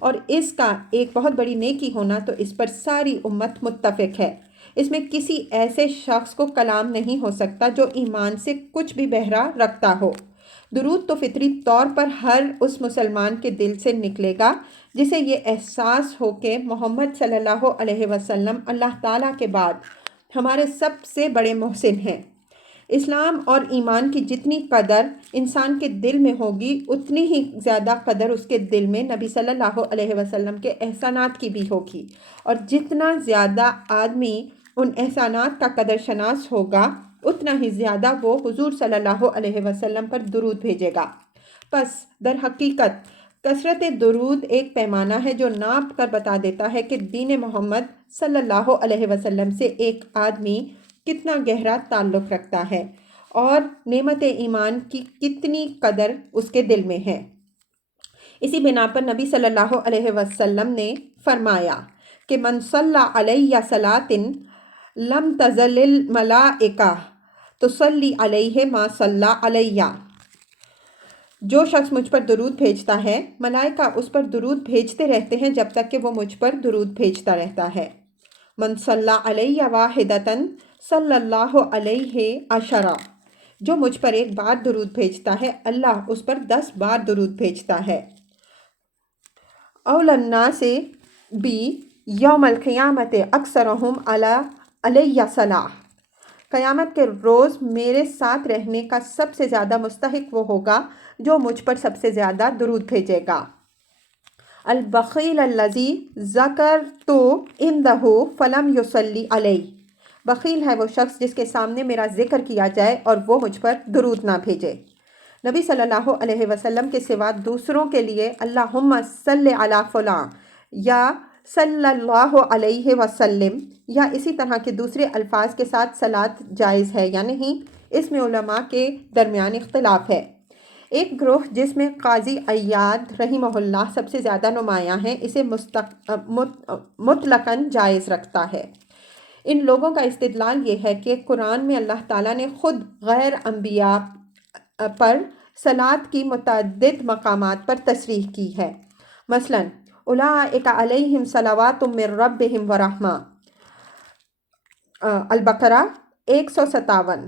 اور اس کا ایک بہت بڑی نیکی ہونا، تو اس پر ساری امت متفق ہے۔ اس میں کسی ایسے شخص کو کلام نہیں ہو سکتا جو ایمان سے کچھ بھی بہرا رکھتا ہو۔ درود تو فطری طور پر ہر اس مسلمان کے دل سے نکلے گا جسے یہ احساس ہو کہ محمد صلی اللہ علیہ وسلم اللہ تعالیٰ کے بعد ہمارے سب سے بڑے محسن ہیں۔ اسلام اور ایمان کی جتنی قدر انسان کے دل میں ہوگی اتنی ہی زیادہ قدر اس کے دل میں نبی صلی اللہ علیہ وسلم کے احسانات کی بھی ہوگی، اور جتنا زیادہ آدمی ان احسانات کا قدر شناس ہوگا اتنا ہی زیادہ وہ حضور صلی اللہ علیہ وسلم پر درود بھیجے گا۔ پس در حقیقت کثرت درود ایک پیمانہ ہے جو ناپ کر بتا دیتا ہے کہ دین محمد صلی اللہ علیہ وسلم سے ایک آدمی کتنا گہرا تعلق رکھتا ہے اور نعمت ایمان کی کتنی قدر اس کے دل میں ہے۔ اسی بنا پر نبی صلی اللہ علیہ وسلم نے فرمایا کہ من صلی علیہ صلاۃ لم تزل الملائکہ تصلی علیہ ما صلی علیہ، جو شخص مجھ پر درود بھیجتا ہے ملائکہ اس پر درود بھیجتے رہتے ہیں جب تک کہ وہ مجھ پر درود بھیجتا رہتا ہے۔ من صلی علیہ واحدۃ صلی اللہ علیہ عشرہ، جو مجھ پر ایک بار درود بھیجتا ہے اللہ اس پر 10 بار درود بھیجتا ہے۔ اول الناس بی یوم القیامت اکثرہم علیہ صلاۃ، قیامت کے روز میرے ساتھ رہنے کا سب سے زیادہ مستحق وہ ہوگا جو مجھ پر سب سے زیادہ درود بھیجے گا۔ البخیل الذی ذکرت عندہ فلم یصلی علیہ، بخیل ہے وہ شخص جس کے سامنے میرا ذکر کیا جائے اور وہ مجھ پر درود نہ بھیجے۔ نبی صلی اللہ علیہ وسلم کے سوا دوسروں کے لیے اللہم صلی علی فلاں یا صلی اللہ علیہ وسلم یا اسی طرح کے دوسرے الفاظ کے ساتھ صلاۃ جائز ہے یا نہیں، اس میں علماء کے درمیان اختلاف ہے۔ ایک گروہ جس میں قاضی عیاض رحمہ اللہ سب سے زیادہ نمایاں ہیں اسے مطلقاً جائز رکھتا ہے۔ ان لوگوں کا استدلال یہ ہے کہ قرآن میں اللہ تعالیٰ نے خود غیر انبیاء پر صلاۃ کی متعدد مقامات پر تصریح کی ہے، مثلاً اولئک علیہم صلوات من ربہم ورحمہ، البقرہ 157،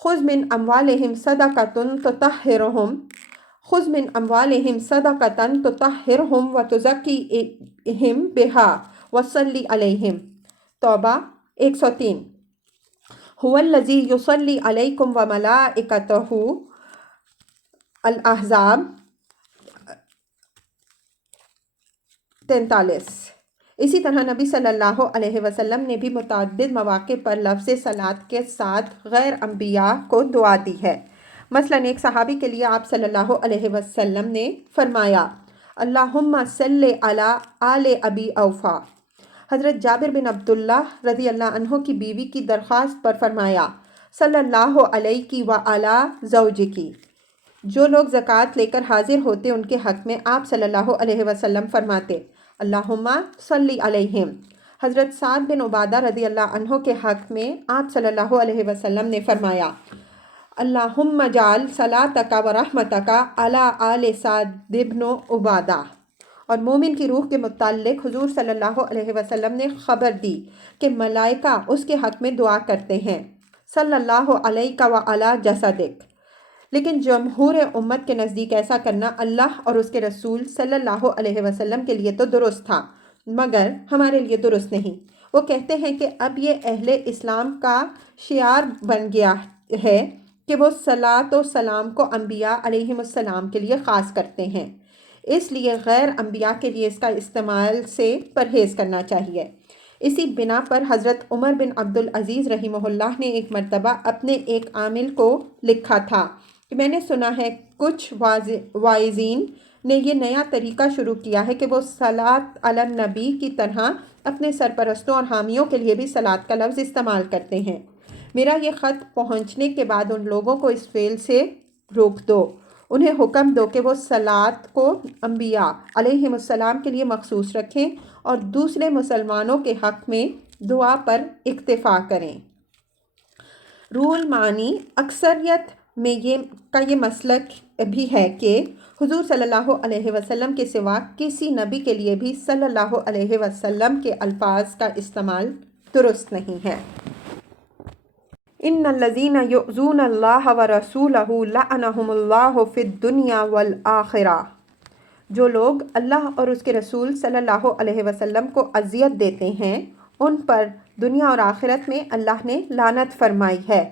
خذ من اموالہم صدقۃ تطہرہم، خذ من اموالہم صدقۃ تطہرہم وتزکیہم بہا وصلی علیہم، توبہ 103، هو الذی یصلی علیکم وملائکتہ، الاحزاب 43۔ اسی طرح نبی صلی اللہ علیہ وسلم نے بھی متعدد مواقع پر لفظ صلاۃ کے ساتھ غیر انبیاء کو دعا دی ہے۔ مثلاً ایک صحابی کے لیے آپ صلی اللہ علیہ وسلم نے فرمایا اللہم صلی علی آل ابی اوفا۔ حضرت جابر بن عبداللہ رضی اللہ عنہ کی بیوی کی درخواست پر فرمایا صلی اللہ علیہ و علی زوجکی۔ جو لوگ زکوٰۃ لے کر حاضر ہوتے ان کے حق میں آپ صلی اللہ علیہ وسلم فرماتے اللہم صلی علیہم۔ حضرت سعد بن عبادہ رضی اللہ عنہ کے حق میں آپ صلی اللہ علیہ وسلم نے فرمایا اللہم جعل صلاتک و رحمتک علی آل سعد بن عبادہ۔ اور مومن کی روح کے متعلق حضور صلی اللہ علیہ وسلم نے خبر دی کہ ملائکہ اس کے حق میں دعا کرتے ہیں صلی اللہ علیہ و علی جسدک۔ لیکن جمہور امت کے نزدیک ایسا کرنا اللہ اور اس کے رسول صلی اللہ علیہ وسلم کے لیے تو درست تھا مگر ہمارے لیے درست نہیں۔ وہ کہتے ہیں کہ اب یہ اہل اسلام کا شعار بن گیا ہے کہ وہ صلاۃ و سلام کو انبیاء علیہم السلام کے لیے خاص کرتے ہیں، اس لیے غیر انبیاء کے لیے اس کا استعمال سے پرہیز کرنا چاہیے۔ اسی بنا پر حضرت عمر بن عبدالعزیز رحمہ اللہ نے ایک مرتبہ اپنے ایک عامل کو لکھا تھا کہ میں نے سنا ہے کچھ واعظین نے یہ نیا طریقہ شروع کیا ہے کہ وہ صلاۃ علی النبی کی طرح اپنے سرپرستوں اور حامیوں کے لیے بھی صلاۃ کا لفظ استعمال کرتے ہیں۔ میرا یہ خط پہنچنے کے بعد ان لوگوں کو اس فعل سے روک دو، انہیں حکم دو کہ وہ صلاۃ کو انبیاء علیہم السلام کے لیے مخصوص رکھیں اور دوسرے مسلمانوں کے حق میں دعا پر اکتفا کریں۔ روح المعانی اکثریت میں یہ مسلک بھی ہے کہ حضور صلی اللہ علیہ وسلم کے سوا کسی نبی کے لیے بھی صلی اللہ علیہ وسلم کے الفاظ کا استعمال درست نہیں ہے۔ ان الذین یؤذون اللہ ورسولہ لعنہم اللہ فی الدنیا والآخرہ۔ جو لوگ اللہ اور اس کے رسول صلی اللہ علیہ وسلم کو اذیت دیتے ہیں ان پر دنیا اور آخرت میں اللہ نے لعنت فرمائی ہے۔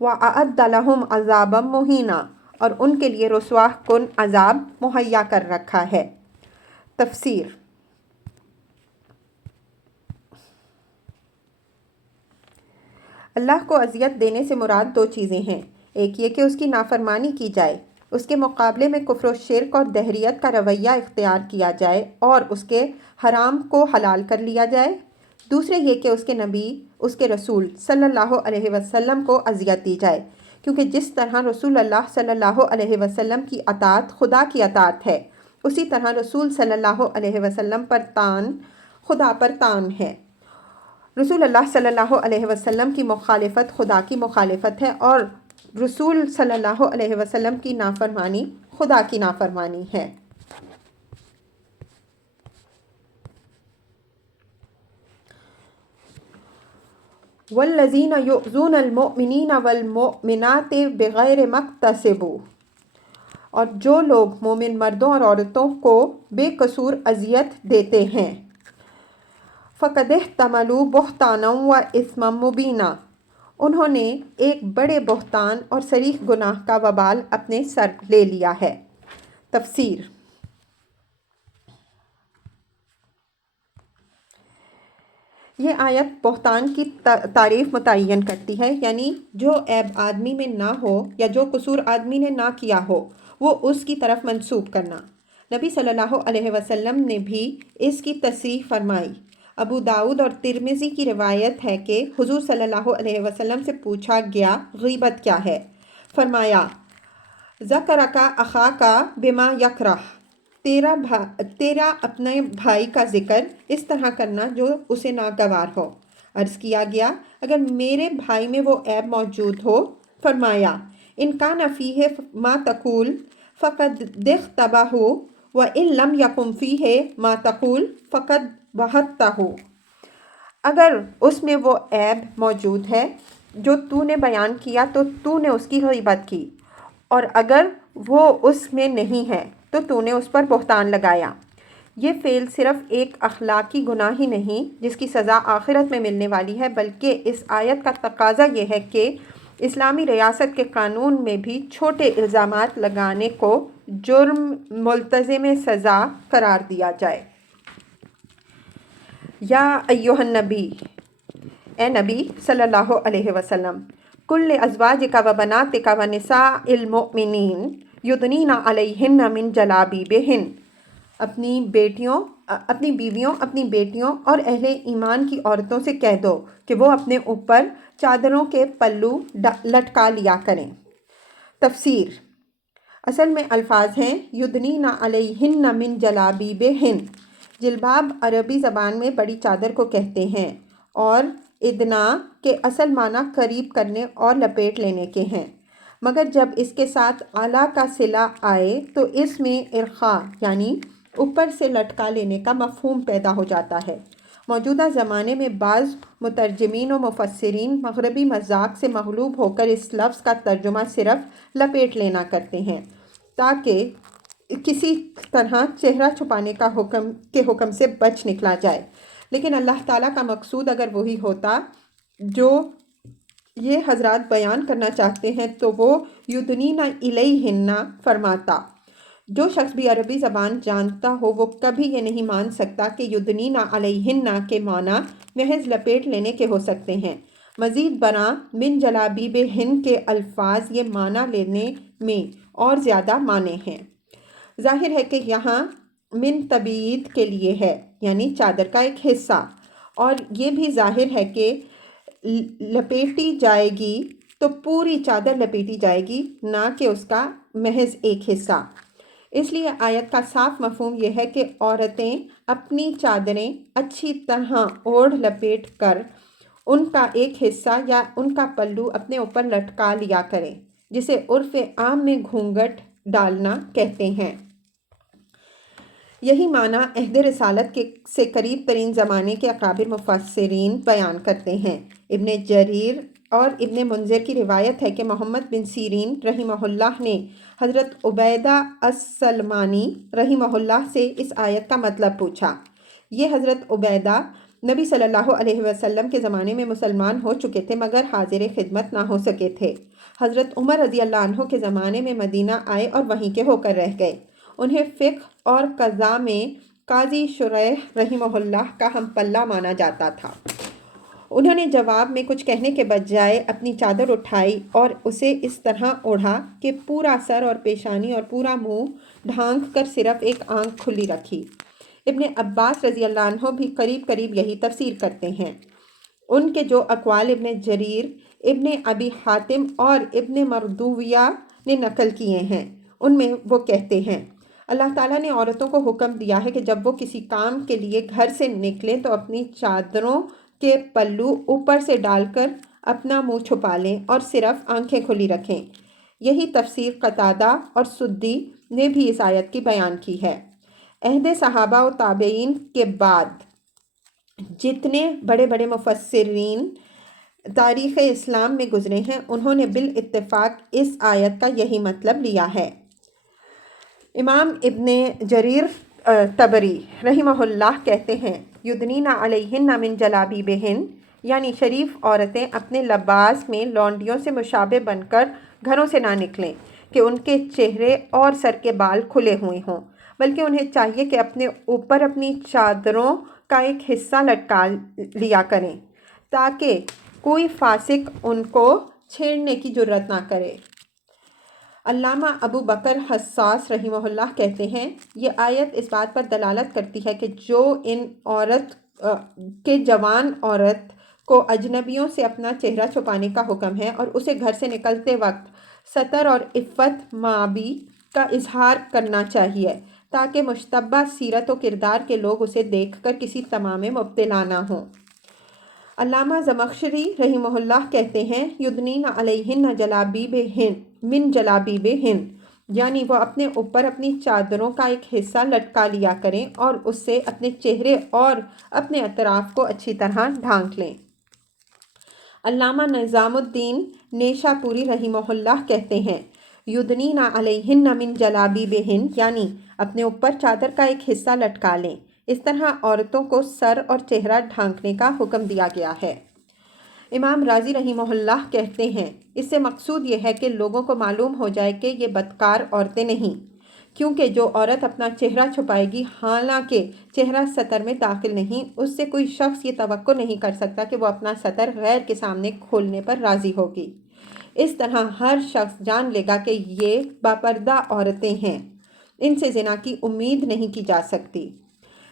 وَأَعَدَّ لَهُمْ عَذَابًا مُهِينًا، اور ان کے لیے رسوا کن عذاب مہیا کر رکھا ہے۔ تفسیر۔ اللہ کو اذیت دینے سے مراد دو چیزیں ہیں، ایک یہ کہ اس کی نافرمانی کی جائے، اس کے مقابلے میں کفر و شرک اور دہریت کا رویہ اختیار کیا جائے اور اس کے حرام کو حلال کر لیا جائے۔ دوسرے یہ کہ اس کے نبی، اس کے رسول صلی اللہ علیہ وسلم کو اذیت دی جائے، کیونکہ جس طرح رسول اللہ صلی اللہ علیہ وسلم کی اطاعت خدا کی اطاعت ہے، اسی طرح رسول صلی اللہ علیہ وسلم پر طعن خدا پر طعن ہے۔ رسول اللہ صلی اللہ علیہ وسلم کی مخالفت خدا کی مخالفت ہے اور رسول صلی اللہ علیہ وسلم کی نافرمانی خدا کی نافرمانی ہے۔ والذین یؤذون المؤمنین والمؤمنات بغیر ما اکتسبوا، اور جو لوگ مومن مردوں اور عورتوں کو بے قصور اذیت دیتے ہیں فقد احتملوا بہتانا و اثما مبینا، انہوں نے ایک بڑے بہتان اور صریح گناہ کا وبال اپنے سر لے لیا ہے۔ تفسیر۔ یہ آیت بہتان کی تعریف متعین کرتی ہے، یعنی جو عیب آدمی میں نہ ہو یا جو قصور آدمی نے نہ کیا ہو وہ اس کی طرف منسوب کرنا۔ نبی صلی اللہ علیہ وسلم نے بھی اس کی تصریح فرمائی۔ ابو داؤد اور ترمذی کی روایت ہے کہ حضور صلی اللہ علیہ وسلم سے پوچھا گیا غیبت کیا ہے؟ فرمایا ذکرک اخاک بما یکرہ، تیرا اپنے بھائی کا ذکر اس طرح کرنا جو اسے ناگوار ہو۔ عرض کیا گیا اگر میرے بھائی میں وہ عیب موجود ہو؟ فرمایا ان کان فیہ ما تقول فقد اغتبہ وان لم یکن فیہ ما تقول فقد بہتہ، اگر اس میں وہ عیب موجود ہے جو تو نے بیان کیا تو تو نے اس کی غیبت کی، اور اگر وہ اس میں نہیں ہے تو تو نے اس پر بہتان لگایا۔ یہ فعل صرف ایک اخلاقی گناہ ہی نہیں جس کی سزا آخرت میں ملنے والی ہے، بلکہ اس آیت کا تقاضا یہ ہے کہ اسلامی ریاست کے قانون میں بھی چھوٹے الزامات لگانے کو جرم ملتزم سزا قرار دیا جائے۔ یا ایہا النبی، اے نبی صلی اللہ علیہ وسلم، کل ازواجک و بناتک و نساء المؤمنین یدنین علیہن من جلابیبہن، اپنی بیٹیوں، اپنی بیویوں، اپنی بیٹیوں اور اہل ایمان کی عورتوں سے کہہ دو کہ وہ اپنے اوپر چادروں کے پلو لٹکا لیا کریں۔ تفسیر: اصل میں الفاظ ہیں یدنین علیہن من جلابیبہن۔ جلباب عربی زبان میں بڑی چادر کو کہتے ہیں اور ادنا کے اصل معنی قریب کرنے اور لپیٹ لینے کے ہیں، مگر جب اس کے ساتھ اعلیٰ کا صلہ آئے تو اس میں ارخاء یعنی اوپر سے لٹکا لینے کا مفہوم پیدا ہو جاتا ہے۔ موجودہ زمانے میں بعض مترجمین و مفسرین مغربی مذاق سے مغلوب ہو کر اس لفظ کا ترجمہ صرف لپیٹ لینا کرتے ہیں تاکہ کسی طرح چہرہ چھپانے کا حکم سے بچ نکلا جائے، لیکن اللہ تعالیٰ کا مقصود اگر وہی ہوتا جو یہ حضرات بیان کرنا چاہتے ہیں تو وہ یدنین الیہن فرماتا۔ جو شخص بھی عربی زبان جانتا ہو وہ کبھی یہ نہیں مان سکتا کہ یدنین علیہن کے معنی محض لپیٹ لینے کے ہو سکتے ہیں۔ مزید برآں من جلابیبہن کے الفاظ یہ معنی لینے میں اور زیادہ مانے ہیں۔ ظاہر ہے کہ یہاں من تبعید کے لیے ہے، یعنی چادر کا ایک حصہ، اور یہ بھی ظاہر ہے کہ لپیٹی جائے گی تو پوری چادر لپیٹی جائے گی، نہ کہ اس کا محض ایک حصہ۔ اس لیے آیت کا صاف مفہوم یہ ہے کہ عورتیں اپنی چادریں اچھی طرح اوڑھ لپیٹ کر ان کا ایک حصہ یا ان کا پلو اپنے اوپر لٹکا لیا کریں، جسے عرف عام میں گھونگھٹ ڈالنا کہتے ہیں۔ یہی معنی عہد رسالت سے قریب ترین زمانے کے اکابر مفسرین بیان کرتے ہیں۔ ابن جریر اور ابن منذر کی روایت ہے کہ محمد بن سیرین رحمہ اللہ نے حضرت عبیدہ السلمانی رحمہ اللہ سے اس آیت کا مطلب پوچھا۔ یہ حضرت عبیدہ نبی صلی اللہ علیہ وسلم کے زمانے میں مسلمان ہو چکے تھے مگر حاضر خدمت نہ ہو سکے تھے۔ حضرت عمر رضی اللہ عنہ کے زمانے میں مدینہ آئے اور وہیں کے ہو کر رہ گئے۔ انہیں فقہ اور قضاء میں قاضی شریح رحمہ اللہ کا ہم پلہ مانا جاتا تھا۔ انہوں نے جواب میں کچھ کہنے کے بجائے اپنی چادر اٹھائی اور اسے اس طرح اوڑھا کہ پورا سر اور پیشانی اور پورا منہ ڈھانک کر صرف ایک آنکھ کھلی رکھی۔ ابن عباس رضی اللہ عنہ بھی قریب قریب یہی تفسیر کرتے ہیں۔ ان کے جو اقوال ابن جریر، ابن ابی حاتم اور ابن مردویہ نے نقل کیے ہیں، ان میں وہ کہتے ہیں اللہ تعالیٰ نے عورتوں کو حکم دیا ہے کہ جب وہ کسی کام کے لیے گھر سے نکلیں تو اپنی چادروں کے پلو اوپر سے ڈال کر اپنا منہ چھپا لیں اور صرف آنکھیں کھلی رکھیں۔ یہی تفسیر قتادہ اور سدی نے بھی اس آیت کی بیان کی ہے۔ عہد صحابہ و تابعین کے بعد جتنے بڑے بڑے مفسرین تاریخ اسلام میں گزرے ہیں انہوں نے بالاتفاق اس آیت کا یہی مطلب لیا ہے۔ امام ابن جریر طبری رحمہ اللہ کہتے ہیں یدنین علیہن من جلابیبہن، یعنی شریف عورتیں اپنے لباس میں لونڈیوں سے مشابہ بن کر گھروں سے نہ نکلیں کہ ان کے چہرے اور سر کے بال کھلے ہوئے ہوں، بلکہ انہیں چاہیے کہ اپنے اوپر اپنی چادروں کا ایک حصہ لٹکا لیا کریں تاکہ کوئی فاسق ان کو چھیڑنے کی جرات نہ کرے۔ علامہ ابو بکر حساس رحمہ اللہ کہتے ہیں یہ آیت اس بات پر دلالت کرتی ہے کہ جو ان جوان عورت کو اجنبیوں سے اپنا چہرہ چھپانے کا حکم ہے اور اسے گھر سے نکلتے وقت ستر اور عفت مابی کا اظہار کرنا چاہیے تاکہ مشتبہ سیرت و کردار کے لوگ اسے دیکھ کر کسی تمام میں مبتلا نہ ہوں۔ علامہ زمخشری رحمہ اللہ کہتے ہیں یدنین علیہن جلابیبہن من جلابیبہن، یعنی وہ اپنے اوپر اپنی چادروں کا ایک حصہ لٹکا لیا کریں اور اس سے اپنے چہرے اور اپنے اطراف کو اچھی طرح ڈھانک لیں۔ علامہ نظام الدین نیشا پوری رحمہ اللہ کہتے ہیں یدنین علیہن من جلابیبہن، یعنی اپنے اوپر چادر کا ایک حصہ لٹکا لیں۔ اس طرح عورتوں کو سر اور چہرہ ڈھانکنے کا حکم دیا گیا ہے۔ امام رازی رحمہ اللہ کہتے ہیں اس سے مقصود یہ ہے کہ لوگوں کو معلوم ہو جائے کہ یہ بدکار عورتیں نہیں، کیونکہ جو عورت اپنا چہرہ چھپائے گی حالانکہ چہرہ سطر میں داخل نہیں، اس سے کوئی شخص یہ توقع نہیں کر سکتا کہ وہ اپنا سطر غیر کے سامنے کھولنے پر راضی ہوگی۔ اس طرح ہر شخص جان لے گا کہ یہ باپردہ عورتیں ہیں، ان سے زنا کی امید نہیں کی جا سکتی۔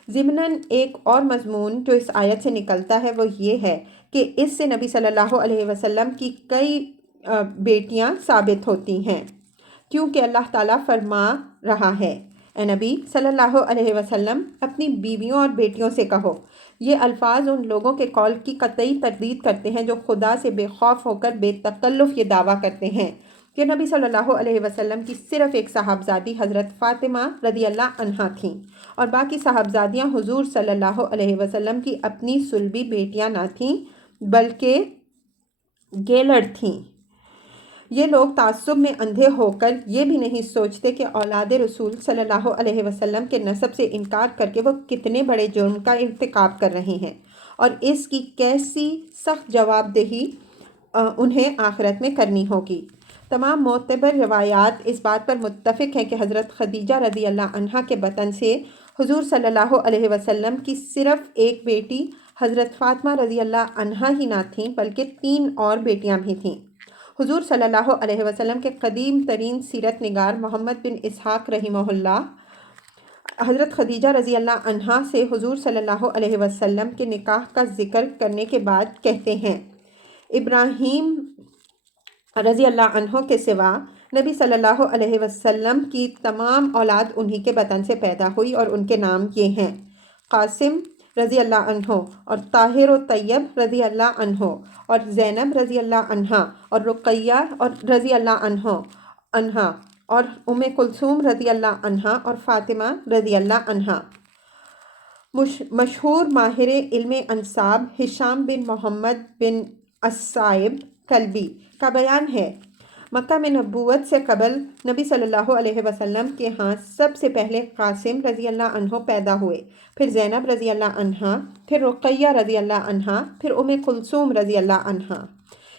ضمناً ایک اور مضمون جو اس آیت سے نکلتا ہے وہ یہ ہے کہ اس سے نبی صلی اللہ علیہ وسلم کی کئی بیٹیاں ثابت ہوتی ہیں، کیونکہ اللہ تعالیٰ فرما رہا ہے، اے نبی صلی اللہ علیہ وسلم اپنی بیویوں اور بیٹیوں سے کہو۔ یہ الفاظ ان لوگوں کے قول کی قطعی تردید کرتے ہیں جو خدا سے بے خوف ہو کر بے تکلف یہ دعویٰ کرتے ہیں کہ نبی صلی اللہ علیہ وسلم کی صرف ایک صاحبزادی حضرت فاطمہ رضی اللہ عنہا تھیں، اور باقی صاحبزادیاں حضور صلی اللہ علیہ وسلم کی اپنی صلبی بیٹیاں نہ تھیں بلکہ گیلڑ تھیں۔ یہ لوگ تعصب میں اندھے ہو کر یہ بھی نہیں سوچتے کہ اولاد رسول صلی اللہ علیہ وسلم کے نسب سے انکار کر کے وہ کتنے بڑے جرم کا ارتکاب کر رہے ہیں، اور اس کی کیسی سخت جواب دہی انہیں آخرت میں کرنی ہوگی۔ تمام معتبر روایات اس بات پر متفق ہیں کہ حضرت خدیجہ رضی اللہ عنہا کے بطن سے حضور صلی اللہ علیہ وسلم کی صرف ایک بیٹی حضرت فاطمہ رضی اللہ عنہا ہی نہ تھیں بلکہ 3 اور بیٹیاں بھی تھیں۔ حضور صلی اللہ علیہ وسلم کے قدیم ترین سیرت نگار محمد بن اسحاق رحمہ اللہ حضرت خدیجہ رضی اللہ عنہا سے حضور صلی اللہ علیہ وسلم کے نکاح کا ذکر کرنے کے بعد کہتے ہیں، ابراہیم رضی اللہ عنہ کے سوا نبی صلی اللہ علیہ وسلم کی تمام اولاد انہی کے بطن سے پیدا ہوئی، اور ان کے نام یہ ہیں: قاسم رضی اللہ عنہ، اور طاہر و طیب رضی اللہ عنہ، اور زینب رضی اللہ عنہا، اور رقیہ اور رضی اللہ عنہا، اور ام کلثوم رضی اللہ عنہا، اور فاطمہ رضی اللہ عنہا۔ مشہور ماہر علم انساب ہشام بن محمد بن الصائب کلبی کا بیان ہے، مکہ میں نبوت سے قبل نبی صلی اللہ علیہ وسلم کے ہاں سب سے پہلے قاسم رضی اللہ عنہ پیدا ہوئے، پھر زینب رضی اللہ عنہا، پھر رقیہ رضی اللہ عنہا، پھر ام کلثوم رضی اللہ عنہا۔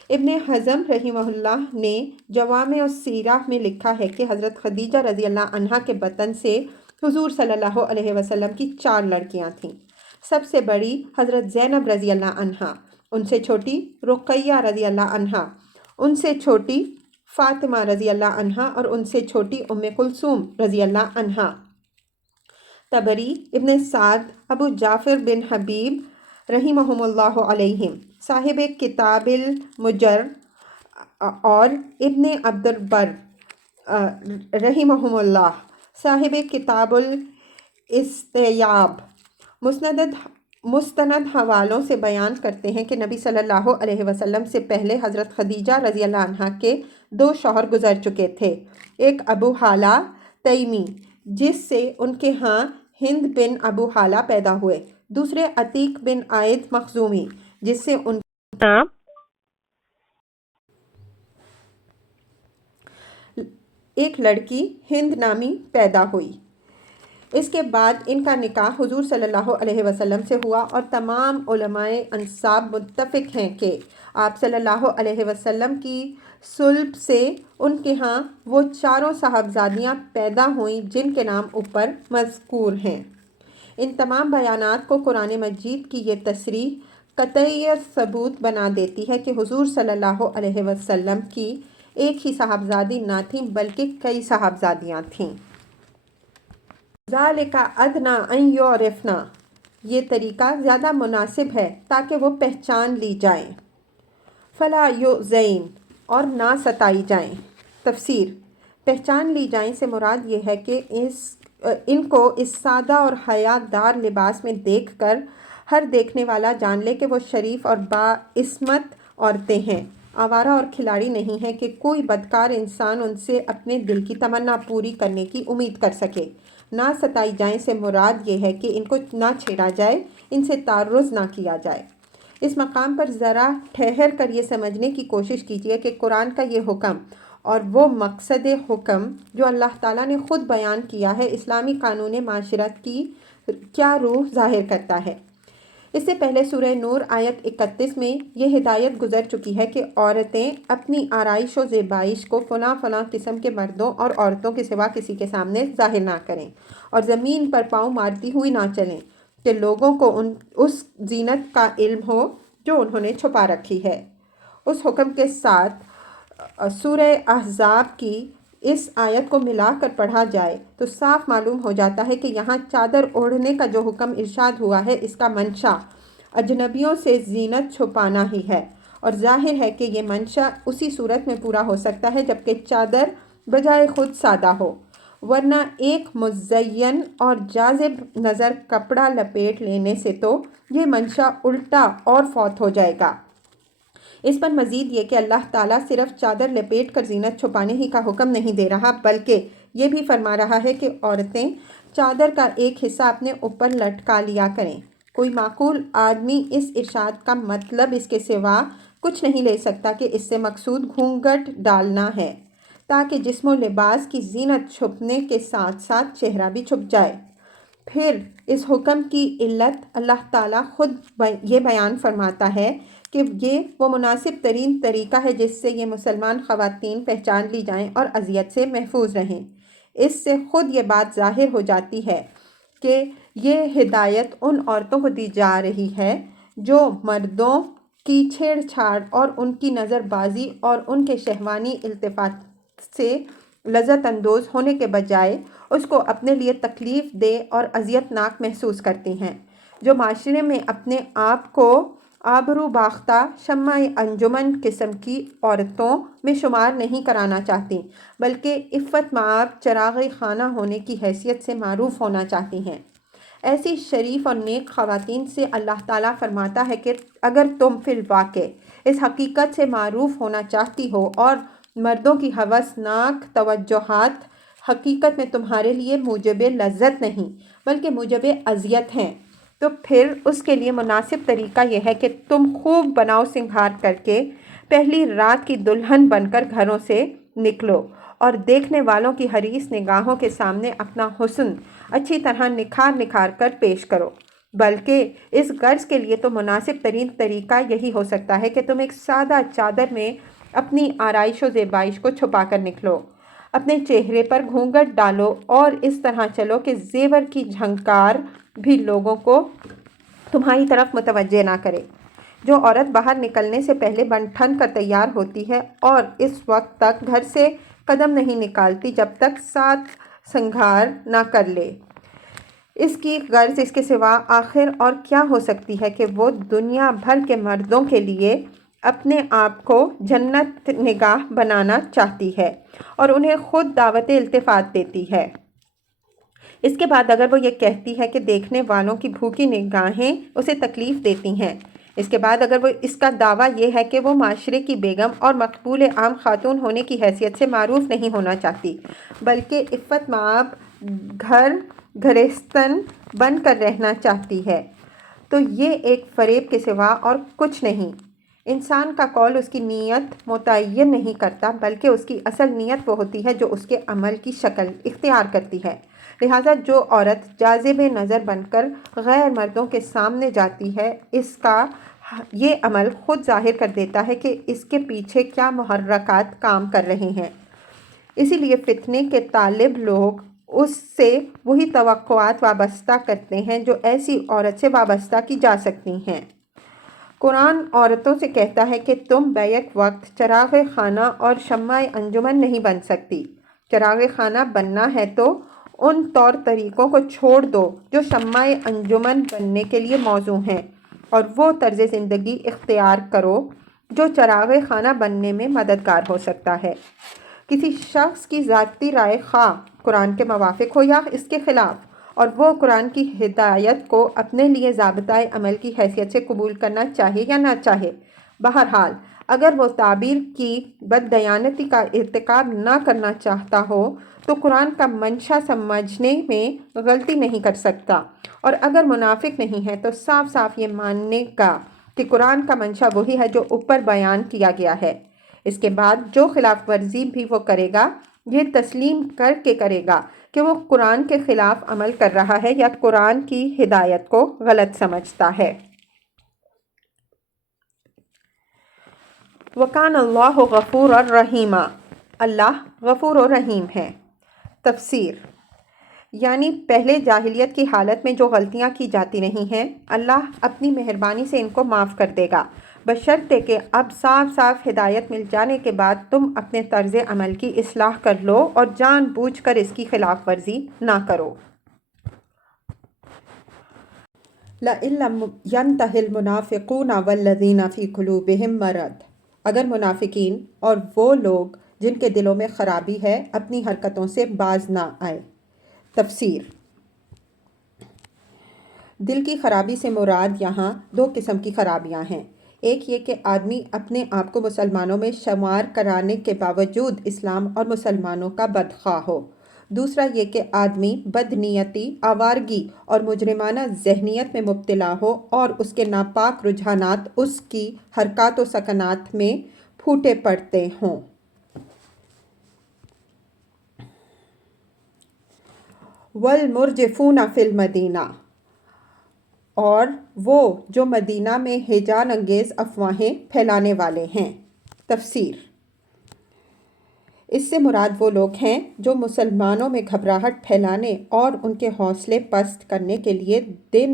ابن حزم رحمہ اللہ نے جوامع السیرہ میں لکھا ہے کہ حضرت خدیجہ رضی اللہ عنہا کے بطن سے حضور صلی اللہ علیہ وسلم کی 4 لڑکیاں تھیں۔ سب سے بڑی حضرت زینب رضی اللہ عنہا، ان سے چھوٹی رقیہ رضی اللہ عنہا، ان سے چھوٹی فاطمہ رضی اللہ عنہا، اور ان سے چھوٹی ام کلثوم رضی اللہ عنہا۔ طبری، ابن سعد، ابو جعفر بن حبیب رحمہم اللہ علیہم، صاحب کتاب المجر، اور ابن عبد البر رحمہم اللہ، صاحب کتاب الاستیاب، مستند حوالوں سے بیان کرتے ہیں کہ نبی صلی اللہ علیہ وسلم سے پہلے حضرت خدیجہ رضی اللہ عنہا کے 2 شوہر گزر چکے تھے، ایک ابو حالہ تیمی جس سے ان کے ہاں ہند بن ابو حالہ پیدا ہوئے، دوسرے عتیق بن عائد مخزومی جس سے ان کا ایک لڑکی ہند نامی پیدا ہوئی۔ اس کے بعد ان کا نکاح حضور صلی اللہ علیہ وسلم سے ہوا، اور تمام علماء انساب متفق ہیں کہ آپ صلی اللہ علیہ وسلم کی صلب سے ان کے ہاں وہ 4 صاحبزادیاں پیدا ہوئیں جن کے نام اوپر مذکور ہیں۔ ان تمام بیانات کو قرآن مجید کی یہ تصریح قطعی ثبوت بنا دیتی ہے کہ حضور صلی اللہ علیہ وسلم کی ایک ہی صاحبزادی نہ تھیں بلکہ کئی صاحبزادیاں تھیں۔ ذالک ادنیٰ ان یعرفن، یہ طریقہ زیادہ مناسب ہے تاکہ وہ پہچان لی جائیں، فلا یؤذین، اور نہ ستائی جائیں۔ تفسیر: پہچان لی جائیں سے مراد یہ ہے کہ ان کو اس سادہ اور حیا دار لباس میں دیکھ کر ہر دیکھنے والا جان لے کہ وہ شریف اور باعصمت عورتیں ہیں، آوارہ اور کھلاڑی نہیں ہیں کہ کوئی بدکار انسان ان سے اپنے دل کی تمنا پوری کرنے کی امید کر سکے۔ نہ ستائی جائیں سے مراد یہ ہے کہ ان کو نہ چھیڑا جائے، ان سے تعرض نہ کیا جائے۔ اس مقام پر ذرا ٹھہر کر یہ سمجھنے کی کوشش کیجیے کہ قرآن کا یہ حکم اور وہ مقصد حکم جو اللہ تعالیٰ نے خود بیان کیا ہے، اسلامی قانون معاشرت کی کیا روح ظاہر کرتا ہے۔ اس سے پہلے سورہ نور آیت 31 میں یہ ہدایت گزر چکی ہے کہ عورتیں اپنی آرائش و زیبائش کو فلاں فلاں قسم کے مردوں اور عورتوں کے سوا کسی کے سامنے ظاہر نہ کریں، اور زمین پر پاؤں مارتی ہوئی نہ چلیں کہ لوگوں کو اس زینت کا علم ہو جو انہوں نے چھپا رکھی ہے۔ اس حکم کے ساتھ سورہ احزاب کی اس آیت کو ملا کر پڑھا جائے تو صاف معلوم ہو جاتا ہے کہ یہاں چادر اوڑھنے کا جو حکم ارشاد ہوا ہے اس کا منشا اجنبیوں سے زینت چھپانا ہی ہے، اور ظاہر ہے کہ یہ منشا اسی صورت میں پورا ہو سکتا ہے جبکہ چادر بجائے خود سادہ ہو، ورنہ ایک مزین اور جاذب نظر کپڑا لپیٹ لینے سے تو یہ منشا الٹا اور فوت ہو جائے گا۔ اس پر مزید یہ کہ اللہ تعالیٰ صرف چادر لپیٹ کر زینت چھپانے ہی کا حکم نہیں دے رہا، بلکہ یہ بھی فرما رہا ہے کہ عورتیں چادر کا ایک حصہ اپنے اوپر لٹکا لیا کریں۔ کوئی معقول آدمی اس ارشاد کا مطلب اس کے سوا کچھ نہیں لے سکتا کہ اس سے مقصود گھونگھٹ ڈالنا ہے، تاکہ جسم و لباس کی زینت چھپنے کے ساتھ ساتھ چہرہ بھی چھپ جائے۔ پھر اس حکم کی علت اللہ تعالیٰ خود یہ بیان فرماتا ہے کہ یہ وہ مناسب ترین طریقہ ہے جس سے یہ مسلمان خواتین پہچان لی جائیں اور اذیت سے محفوظ رہیں۔ اس سے خود یہ بات ظاہر ہو جاتی ہے کہ یہ ہدایت ان عورتوں کو دی جا رہی ہے جو مردوں کی چھیڑ چھاڑ اور ان کی نظر بازی اور ان کے شہوانی التفات سے لذت اندوز ہونے کے بجائے اس کو اپنے لیے تکلیف دہ اور اذیت ناک محسوس کرتی ہیں، جو معاشرے میں اپنے آپ کو آبرو باختہ شمع انجمن قسم کی عورتوں میں شمار نہیں کرانا چاہتی، بلکہ عفت مآب چراغ خانہ ہونے کی حیثیت سے معروف ہونا چاہتی ہیں۔ ایسی شریف اور نیک خواتین سے اللہ تعالیٰ فرماتا ہے کہ اگر تم فی الواقع اس حقیقت سے معروف ہونا چاہتی ہو اور مردوں کی ہوسناک توجہات حقیقت میں تمہارے لیے موجب لذت نہیں بلکہ موجب اذیت ہیں، تو پھر اس کے لیے مناسب طریقہ یہ ہے کہ تم خوب بناؤ سنگھار کر کے پہلی رات کی دلہن بن کر گھروں سے نکلو اور دیکھنے والوں کی حریص نگاہوں کے سامنے اپنا حسن اچھی طرح نکھار کر پیش کرو، بلکہ اس غرض کے لیے تو مناسب ترین طریقہ یہی ہو سکتا ہے کہ تم ایک سادہ چادر میں اپنی آرائش و زیبائش کو چھپا کر نکلو، اپنے چہرے پر گھونگھٹ ڈالو اور اس طرح چلو کہ زیور کی جھنکار بھی لوگوں کو تمہاری طرف متوجہ نہ کرے۔ جو عورت باہر نکلنے سے پہلے بن ٹھن کر تیار ہوتی ہے اور اس وقت تک گھر سے قدم نہیں نکالتی جب تک ساتھ سنگھار نہ کر لے، اس کی غرض اس کے سوا آخر اور کیا ہو سکتی ہے کہ وہ دنیا بھر کے مردوں کے لیے اپنے آپ کو جنت نگاہ بنانا چاہتی ہے اور انہیں خود دعوت التفات دیتی ہے۔ اس کے بعد اگر وہ یہ کہتی ہے کہ دیکھنے والوں کی بھوکی نگاہیں اسے تکلیف دیتی ہیں، اس کے بعد اگر وہ اس کا دعویٰ یہ ہے کہ وہ معاشرے کی بیگم اور مقبول عام خاتون ہونے کی حیثیت سے معروف نہیں ہونا چاہتی بلکہ عفت مآب گھرستن بن کر رہنا چاہتی ہے، تو یہ ایک فریب کے سوا اور کچھ نہیں۔ انسان کا قول اس کی نیت متعین نہیں کرتا بلکہ اس کی اصل نیت وہ ہوتی ہے جو اس کے عمل کی شکل اختیار کرتی ہے، لہٰذا جو عورت جاذب نظر بن کر غیر مردوں کے سامنے جاتی ہے اس کا یہ عمل خود ظاہر کر دیتا ہے کہ اس کے پیچھے کیا محرکات کام کر رہے ہیں۔ اسی لیے فتنے کے طالب لوگ اس سے وہی توقعات وابستہ کرتے ہیں جو ایسی عورت سے وابستہ کی جا سکتی ہیں۔ قرآن عورتوں سے کہتا ہے کہ تم بیک وقت چراغ خانہ اور شمع انجمن نہیں بن سکتی۔ چراغ خانہ بننا ہے تو ان طور طریقوں کو چھوڑ دو جو شمع انجمن بننے کے لیے موزوں ہیں، اور وہ طرز زندگی اختیار کرو جو چراغ خانہ بننے میں مددگار ہو سکتا ہے۔ کسی شخص کی ذاتی رائے خواہ قرآن کے موافق ہو یا اس کے خلاف، اور وہ قرآن کی ہدایت کو اپنے لیے ضابطۂ عمل کی حیثیت سے قبول کرنا چاہے یا نہ چاہے، بہرحال اگر وہ تعبیر کی بددیانتی کا ارتکاب نہ کرنا چاہتا ہو تو قرآن کا منشا سمجھنے میں غلطی نہیں کر سکتا، اور اگر منافق نہیں ہے تو صاف صاف یہ ماننے گا کہ قرآن کا منشا وہی ہے جو اوپر بیان کیا گیا ہے۔ اس کے بعد جو خلاف ورزی بھی وہ کرے گا یہ تسلیم کر کے کرے گا کہ وہ قرآن کے خلاف عمل کر رہا ہے یا قرآن کی ہدایت کو غلط سمجھتا ہے۔ وَكَانَ اللَّهُ غَفُورًا رَحِيمًا، اللہ غفور و رحیم ہے۔ تفسیر: یعنی پہلے جاہلیت کی حالت میں جو غلطیاں کی جاتی رہی ہیں اللہ اپنی مہربانی سے ان کو معاف کر دے گا، بشرطے کہ اب صاف صاف ہدایت مل جانے کے بعد تم اپنے طرز عمل کی اصلاح کر لو اور جان بوجھ کر اس کی خلاف ورزی نہ کرو۔ لَئِن لَّمْ يَنْتَهِ الْمُنَافِقُونَ وَالَّذِينَ فِي قُلُوبِهِم مَّرَضٌ، اگر منافقین اور وہ لوگ جن کے دلوں میں خرابی ہے اپنی حرکتوں سے باز نہ آئے۔ تفسیر۔ دل کی خرابی سے مراد یہاں دو قسم کی خرابیاں ہیں۔ ایک یہ کہ آدمی اپنے آپ کو مسلمانوں میں شمار کرانے کے باوجود اسلام اور مسلمانوں کا بدخواہ ہو۔ دوسرا یہ کہ آدمی بدنیتی، آوارگی اور مجرمانہ ذہنیت میں مبتلا ہو اور اس کے ناپاک رجحانات اس کی حرکات و سکنات میں پھوٹے پڑتے ہوں۔ وَالْمُرْجِفُونَ فِي الْمَدِینَہ، اور وہ جو مدینہ میں ہیجان انگیز افواہیں پھیلانے والے ہیں۔ تفسیر۔ اس سے مراد وہ لوگ ہیں جو مسلمانوں میں گھبراہٹ پھیلانے اور ان کے حوصلے پست کرنے کے لیے دن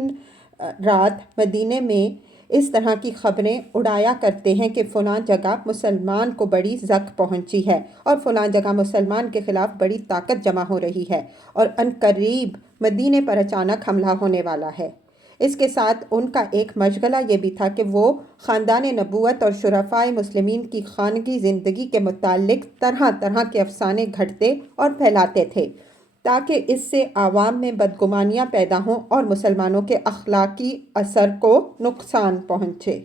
رات مدینے میں اس طرح کی خبریں اڑایا کرتے ہیں کہ فلاں جگہ مسلمان کو بڑی زک پہنچی ہے اور فلاں جگہ مسلمان کے خلاف بڑی طاقت جمع ہو رہی ہے اور عنقریب مدینے پر اچانک حملہ ہونے والا ہے۔ اس کے ساتھ ان کا ایک مشغلہ یہ بھی تھا کہ وہ خاندان نبوت اور شرفائے مسلمین کی خانگی زندگی کے متعلق طرح طرح کے افسانے گھڑتے اور پھیلاتے تھے تاکہ اس سے عوام میں بدگمانیاں پیدا ہوں اور مسلمانوں کے اخلاقی اثر کو نقصان پہنچے۔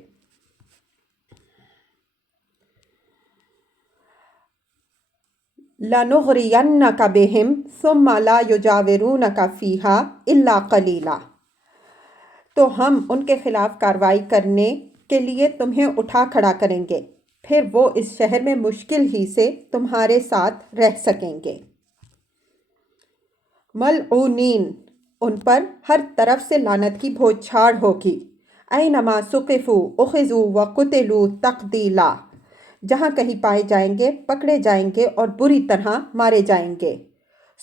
لَنُغْرِيَنَّكَ بِهِمْ ثُمَّ لَا يُجَاوِرُونَكَ فِيهَا إِلَّا قَلِيلًا، تو ہم ان کے خلاف کارروائی کرنے کے لیے تمہیں اٹھا کھڑا کریں گے، پھر وہ اس شہر میں مشکل ہی سے تمہارے ساتھ رہ سکیں گے۔ ملعونین، ان پر ہر طرف سے لعنت کی بھوچھاڑ ہوگی۔ اینما ثقفوا اخذوا وقتلوا تقتیلا، جہاں کہیں پائے جائیں گے پکڑے جائیں گے اور بری طرح مارے جائیں گے۔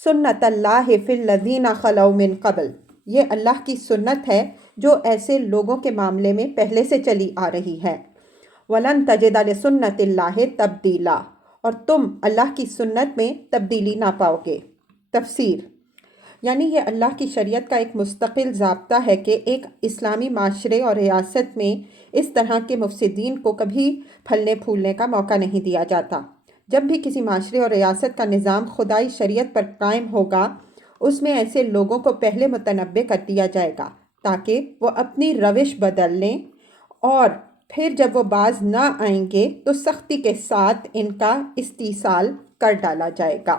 سنت اللہ فی الذین خلو من قبل، یہ اللہ کی سنت ہے جو ایسے لوگوں کے معاملے میں پہلے سے چلی آ رہی ہے۔ وَلَن تَجِدَ لِسُنَّتِ اللَّهِ تَبْدِیلًا، اور تم اللہ کی سنت میں تبدیلی نہ پاؤ گے۔ تفسیر۔ یعنی یہ اللہ کی شریعت کا ایک مستقل ضابطہ ہے کہ ایک اسلامی معاشرے اور ریاست میں اس طرح کے مفسدین کو کبھی پھلنے پھولنے کا موقع نہیں دیا جاتا۔ جب بھی کسی معاشرے اور ریاست کا نظام خدائی شریعت پر قائم ہوگا، اس میں ایسے لوگوں کو پہلے متنبع کر دیا جائے گا تاکہ وہ اپنی روش بدل لیں، اور پھر جب وہ باز نہ آئیں گے تو سختی کے ساتھ ان کا استئصال کر ڈالا جائے گا۔